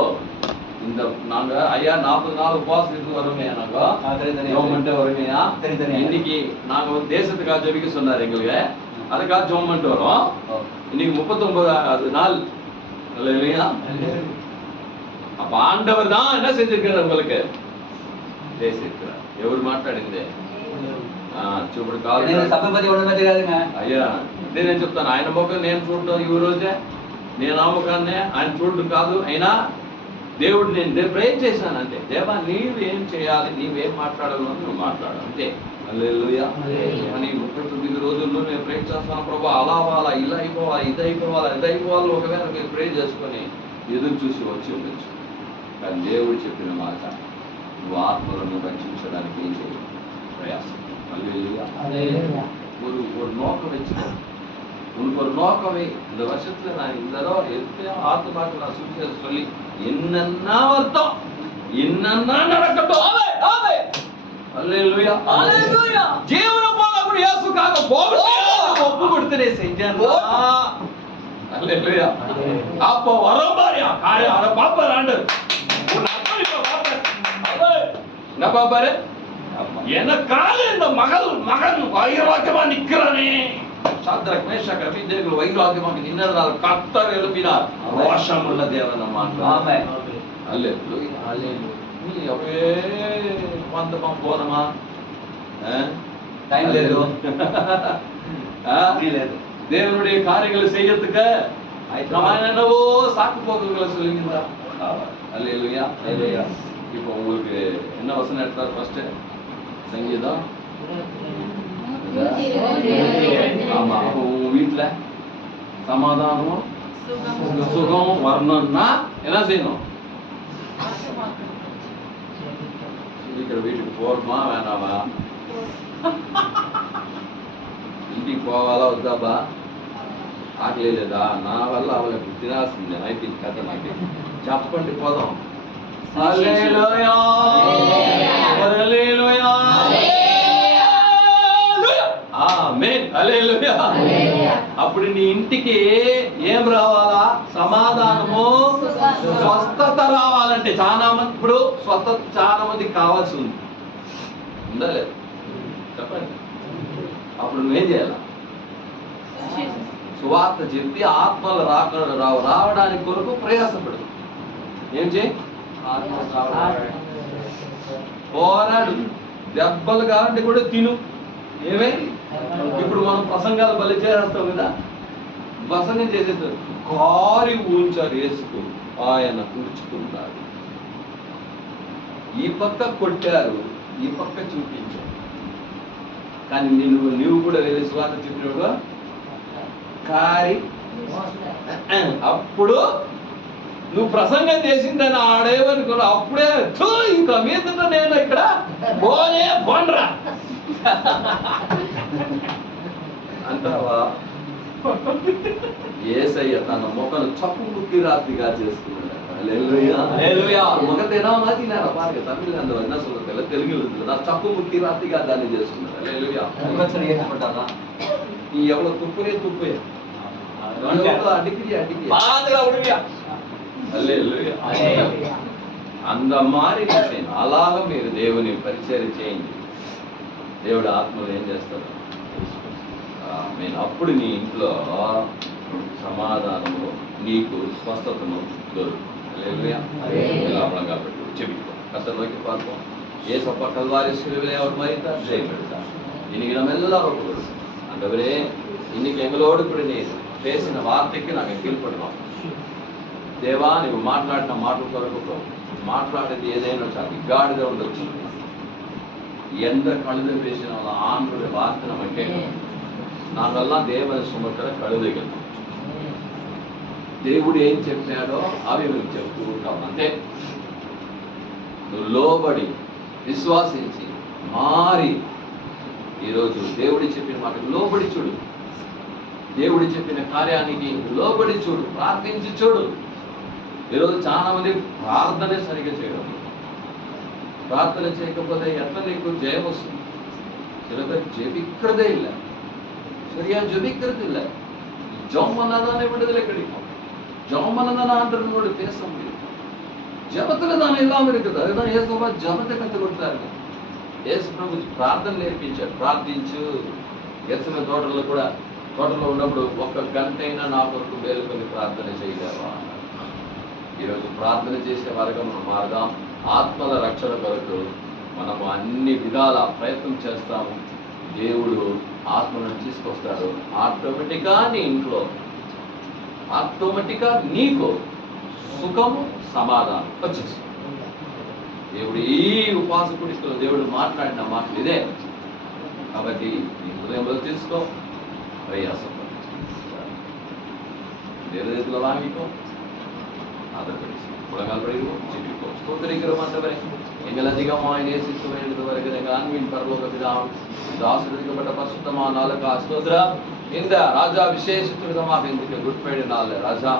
இந்த நாங்க ஐயா 40 நாள் உபவாசம் இருந்து வரோமே நாங்க ஜோமெண்ட் வருமையா இன்னைக்கு நாங்க வந்து தேசத்துக்காக ஜெபிக்க சொன்னாரு எங்களுக்கு, அதுக்காக ஜோமெண்ட் வரோம். இன்னைக்கு 39வது நாள் இல்லையா? அப்ப ஆண்டவர் தான் என்ன செஞ்சிருக்கிறார் உங்களுக்கு பேசியிருக்கிறார். ఎవరు మాట్లాడిందే చూపుడు కాదు అయ్యా ఇదే నేను చెప్తాను. ఆయన ముఖం నేను చూడటం ఈ రోజే, నేను ఆ ముఖాన్ని ఆయన చూడటం కాదు. అయినా దేవుడు నేను ప్రేర్ చేశాను అంతే. దేవా నీవేం చేయాలి, నీవేం మాట్లాడాలో నువ్వు మాట్లాడాలి అంతే. హల్లెలూయా. అని 39 రోజుల్లో నేను ప్రేర్ చేస్తాను, ప్రభా అలా అవ్వాలా, ఇలా అయిపోవాలా, ఇది అయిపోవాలా, ఇది అయిపోవాలి. ఒకవేళ మీరు ప్రేర్ చేసుకొని ఎదురు చూసి వచ్చి ఉండొచ్చు. కానీ దేవుడు చెప్పిన మాట, నువ్వు ఆత్మలను రక్షించడానికి ఏం చేయాలి, பிரயாசம். ஹல்லேலூயா. ஒரு நோக்கம் வச்சுக்கோ. உனக்கு ஒரு நோக்கமே இந்த வருஷத்துல நான் இந்த தடவை எத்தனையோ ஆத்மாக்கள் நான் சுவிசேஷம் சொல்லி என்னென்ன அர்த்தம் என்னென்ன நடக்கட்டும். ஹல்லேலூயா. ஹல்லேலூயா. ஜீவன போகக்கூடிய இயேசுக்காக போகணும் ஒப்பு கொடுத்தனே செஞ்சேன். ஹல்லேலூயா. அப்போ வரம்பாரியா காரியம் அத பாப்பாரு ஆண்டவர். உன் அப்பா பாப்பாரு. என்ன பாப்பாரு? எனக்காக இந்த மகன் வைராக்கியமா நிக்கிறானே. சாத்ராக் மேஷாக் அபேத்நேகோ வைராக்கியமாக நின்றதால் கர்த்தர் எழுப்பினார். ரோஷமுள்ள தேவன் நம்ம ஆமென். ஹல்லேலூயா. ஹல்லேலூயா. நீ அப்படியே வந்தமா போனமா டைம் లేదు. தேவனுடைய காரியங்களை செய்யறதுக்கு நம்ம என்னவோ சாக்கு போக்குகளை சொல்லுங்க. ஹல்லேலூயா. ஹல்லேலூயா. இப்போ உங்களுக்கு என்ன வசனம் எடுத்தார் ஃபர்ஸ்ட்? சங்கீதம். ஆமா. அப்போ உங்க வீட்டுல சமாதானம் சுகம் வரணும்னா என்ன செய்யணும்? இருக்கிற வீட்டுக்கு போறோமா வேணாமா? ఇంటికి పోవాలా వద్దాబా? ఆకలి లేదా? నా వల్ల అవలకు తినాల్సిందే. అయిపోయింది కథ. నాకు చెప్పండి పోదాం. హల్లెలూయా. హల్లెలూయా. ఆమేన్. హల్లెలూయా. అప్పుడు నీ ఇంటికి ఏం రావాలా? సమాధానము, స్వస్థత రావాలంటే చాలా మంది ఇప్పుడు స్వస్థత చాలా మందికి కావాల్సి ఉంది. ఉందా లేదు? చెప్పండి. అప్పుడు నువ్వేం చేయాలా? సువార్త చెప్పి ఆత్మలు రావడానికి కొరకు ప్రయాసపడు. ఏం చేయి? పోరాడు. దెబ్బలు కావాలంటే కూడా తిను. ఏమే ఇప్పుడు మనం ప్రసంగాలు బలి చేస్తాం కదా, ప్రసంగం చేసేస్తారు. కారి ఊంచారు యేసుకు, ఆయన కూర్చుకున్నాడు. ఈ పక్క కొట్టారు, ఈ పక్క చూపించారు. కానీ నీవు కూడా వెళ్ళి స్వార్థ చెప్పినప్పుడు కారి అప్పుడు నువ్వు ప్రసంగం చేసిందని ఆడేవనుకున్నా. అప్పుడే ఇంకా మీద నేను ఇక్కడ పోండ్రా అంటావా? యేసయ్య తన మొక్కను చప్పు ముక్కి రాత్రిగా చేసుకున్నాడు. முகத்தேனா மாத்தினார பாருங்க. தமிழ்ல அந்த என்ன சொல்றதுல தெலுங்குல இருக்குதா? சப்பு முக்கி ராத்திகா தானே చేసుకున్నాడు. హల్లెలూయా. ముఖச்சரி ஏற்பட்டாதா? நீ எவ்வளவு துப்புவே அடிக்கடி பாதுகா விடுவியா? హల్లెలూయా. அந்த மாதிரி செய்யணும். అలాగ మీరు దేవుని పరిచర్య చేయండి. దేవుడు ఆత్మలో ఏం చేస్తాడు? నేను అప్పుడు నీ ఇంట్లో సమాధానము, నీకు స్వస్థతను దొరుకుతుంది. కాబట్టి చెబిக்கோ. கர்த்தர் பார்ப்போம். ஏசப்பா கல்வாரி சிலுவையிலே அவர் மரித்தார், ஜெயம் எடுத்தார். இன்னைக்கு நம்ம எல்லாரும் ஆண்டவரே, இன்னைக்கு எங்களோடு கூட நீர் பேசின வார்த்தைக்கு நாங்க கீழ்படுறோம். దేవా నువ్వు మాట్లాడిన మాటల కొరకు మాట్లాడేది ఏదైనా చాలా గాడిగా ఉండొచ్చు. ఎంత కழுதை பேசினாலும் ஆண்டோட வார்த்தை நம்ம கேட்கணும். நாங்கெல்லாம் தேவனை சுமக்கிற கழுதைகள். దేవుడు ఏం చెప్పాడో అవి మేము చెప్తూ ఉంటాం అంతే. నువ్వు లోబడి విశ్వాసించి మారి ఈరోజు దేవుడి చెప్పిన మాటకు లోబడి చూడు. దేవుడి చెప్పిన కార్యానికి లోబడి చూడు, ప్రార్థించి చూడు. ఈరోజు చాలా మంది ప్రార్థనే సరిగ్గా చేయడం. ప్రార్థన చేయకపోతే ఎట్లా నీకు జయం వస్తుంది? சில பேர் ஜெபிக்கிறதே இல்லை, சரியா ஜெபிக்கிறது இல்லை. ஜெபம் பண்ணாதானே விடுதலை கிடைக்கும். ஜெபம் பண்ணாதானே ஆண்டவரோடு பேச முடியும். ஜபத்துல தானே எல்லாம் இருக்குது. அதுதான் ஏசப்பா ஜபத்தை கற்றுக் கொடுத்தாருங்க. ஏசு ప్రభు ప్రార్థన నేర్పించాడు. ప్రార్థించు. గెత్సేమనే తోటలో ఉన్నప్పుడు ఒక్క గంట అయినా నా కొరకు మేలుకొని ప్రార్థన చేయలేవా? ఈరోజు ప్రార్థన చేసే వారుగా మనం మారదాం. ఆత్మల రక్షణ కొరకు మనము అన్ని విధాల ప్రయత్నం చేస్తాము. దేవుడు ఆత్మలను తీసుకొస్తాడు. ఆటోమేటిక్గా నీ ఇంట్లో, ఆటోమేటిక్గా నీకు సుఖము సమాధానం వచ్చేస్తుంది. దేవుడు ఈ ఉపాసకుడితో దేవుడు మాట్లాడిన మాటలు ఇదే. కాబట్టి నీ హృదయంలో తీసుకో, ప్రయాసం வேறு வாங்கிக்கோ, அதை படிச்சு உலகால் படிக்கும் சிக்கிக்கோ. ஸ்தோத்திரிக்கிறோம் ஆண்டவரே, எங்கள் அதிகமாய் நேசிக்க வேண்டியது வருகிற எங்கள் அன்பின் பரலோக பிதாவே, இந்த ஆசீர்வதிக்கப்பட்ட பரிசுத்தமான நாளுக்கு ஸ்தோத்திரம். இந்த ராஜா விசேஷித்த விதமாக இன்றைக்கு குட் ஃப்ரைடே நாள் ராஜா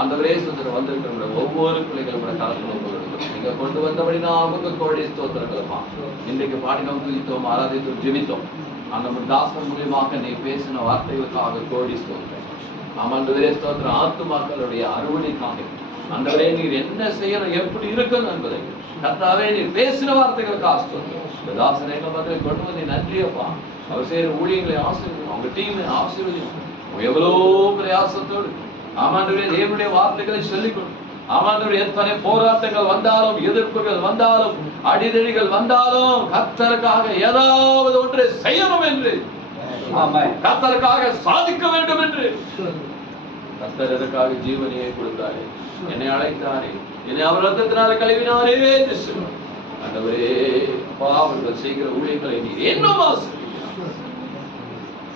ஆண்டவரே சுந்தரம் வந்திருக்கிற ஒவ்வொரு பிள்ளைகளும் கூட கலந்து நீங்க கொண்டு வந்தபடி நான் உங்க கோடி ஸ்தோத்திரங்களப்பா. இன்றைக்கு பாடினோம், துதித்தோம், ஆராதித்தோம், ஜெபித்தோம். அந்த தாசன் மூலியமாக நீ பேசின வார்த்தைகளுக்காக கோடி ஸ்தோத்திரம். ஆமாண்டவரே ஸ்தோத்திரம். ஆத்துமாக்களுடைய அறுவடைக்காக ஆண்டவரே நீர் என்ன செய்யணும், எப்படி இருக்கணும் என்பதை கர்த்தாவே நீர் பேசின வார்த்தைகளுக்காக ஸ்தோத்திரம். இந்த தாசனை எங்கள் கொண்டு வந்து நன்றியப்பா. அவர் செய்யற ஊழியர்களை ஆசீர்வதியும், அவங்க டீமை ஆசீர்வதியும். எவ்வளோ பிரயாசத்தோடு ஆமாண்டவரே தேவனுடைய வார்த்தைகளை சொல்லிக்கொண்டு ஆமாண்டவரே எத்தனை போராட்டங்கள் வந்தாலும், எதிர்ப்புகள் வந்தாலும், அடிதடிகள் வந்தாலும் கர்த்தருக்காக ஏதாவது ஒன்றை செய்யணும் என்று, கர்த்தருக்காக சாதிக்க வேண்டும் என்று கர்த்தர் எனக்காக ஜீவனையை கொடுத்தாரே, என்னை அழைத்தாரே, என்னை அவர் ரத்தத்தினால கழுவினாரே என்று சொன்னார். ஆண்டவரே அப்பா, அவர்கள் செய்கிற ஊழியர்களை நீர் இன்னும் ஆசீர்வதிக்கிறார்.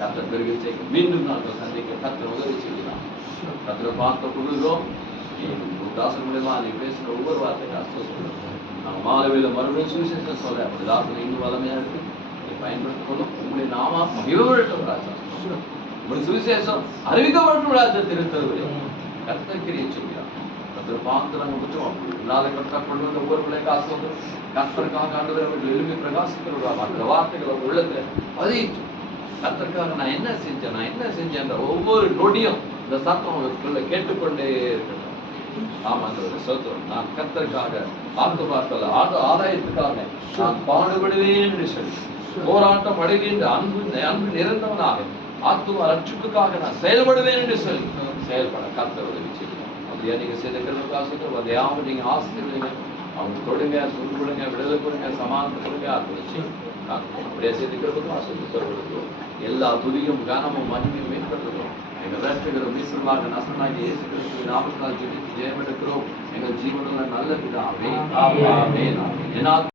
கர்த்தர் பெருக செய்ய மீண்டும் நாங்கள் சந்திக்க கர்த்தர் உதவி செய்கிறார். கர்த்தரை பார்க்க கொள்கிறோம். தாசன் மூலமா நீ பேசுற ஒவ்வொரு வார்த்தையும் ஆசீர்வதிக்கிறோம். நாங்கள் மாலவேல மறுபடியும் சுவிசேஷம் சொல்ல அப்படி தாசனை இன்னும் வளமையா இருக்கு நீ பயன்படுத்திக் கொள்ளும். உங்களுடைய நாம மகிழட்டும் ராஜா, உங்களுடைய சுவிசேஷம் அறிவிக்கப்பட்டும் ராஜா. திருத்தருவரே கர்த்தர் கிரியை செய்கிறார். கர்த்தரை பார்த்து நாங்கள் விட்டுவோம். இல்லாத கர்த்தர் கொண்டு வந்த ஒவ்வொரு பிள்ளைக்கு ஆசீர்வதிக்கிறோம். கர்த்தருக்காக ஆண்டவரை அவர்கள் எழுப்பி பிரகாசிக்கிறோம். அந்த வார்த்தைகள் உள்ளத்துல பதிட்டு கர்த்தருக்காக நான் என்ன செஞ்சேன் ஒவ்வொரு நொடியும் இந்த சத்தம் அவர்களுக்குள்ள கேட்டுக்கொண்டே இருக்கணும். ஆமாண்டவரே ஸ்தோத்திரம். நான் கர்த்தருக்காக ஆத்துமாக்கள் ஆதாயத்துக்காக நான் பாடுபடுவேன் என்று சொல்லி போராட்டம் அடைகின்ற அன்பு நிறைந்தவனாக ஆத்துமா ரட்சிப்புக்காக நான் செயல்படுவேன் என்று சொல்லி செயல்பட கர்த்தர் உதவி செய்யணும். அப்படியே நீங்க செய்திருக்கிறதுக்காக அதையாவது நீங்க ஆசீர்வதிங்க. அவங்க தொடுங்க, சொல்லுங்க, விடுதலை கொடுங்க, சமாதானம் கொடுங்க, ஆத்மச்சி அப்படியே செய்திருக்கிறதுக்கும் ஆசீர்வதிக்கிறோம். எல்லா துதியும் கனமும் மகிமையும் மேம்படுத்துகிறோம். எங்கள் ரட்சகரும் மீட்பருமாக நசனாகிய இயேசு கிறிஸ்துவின் நாமத்தினால் ஜெபித்து ஜெயம் எடுக்கிறோம். எங்கள் ஜீவனுள்ள நல்ல பிதாவே, ஆமென்.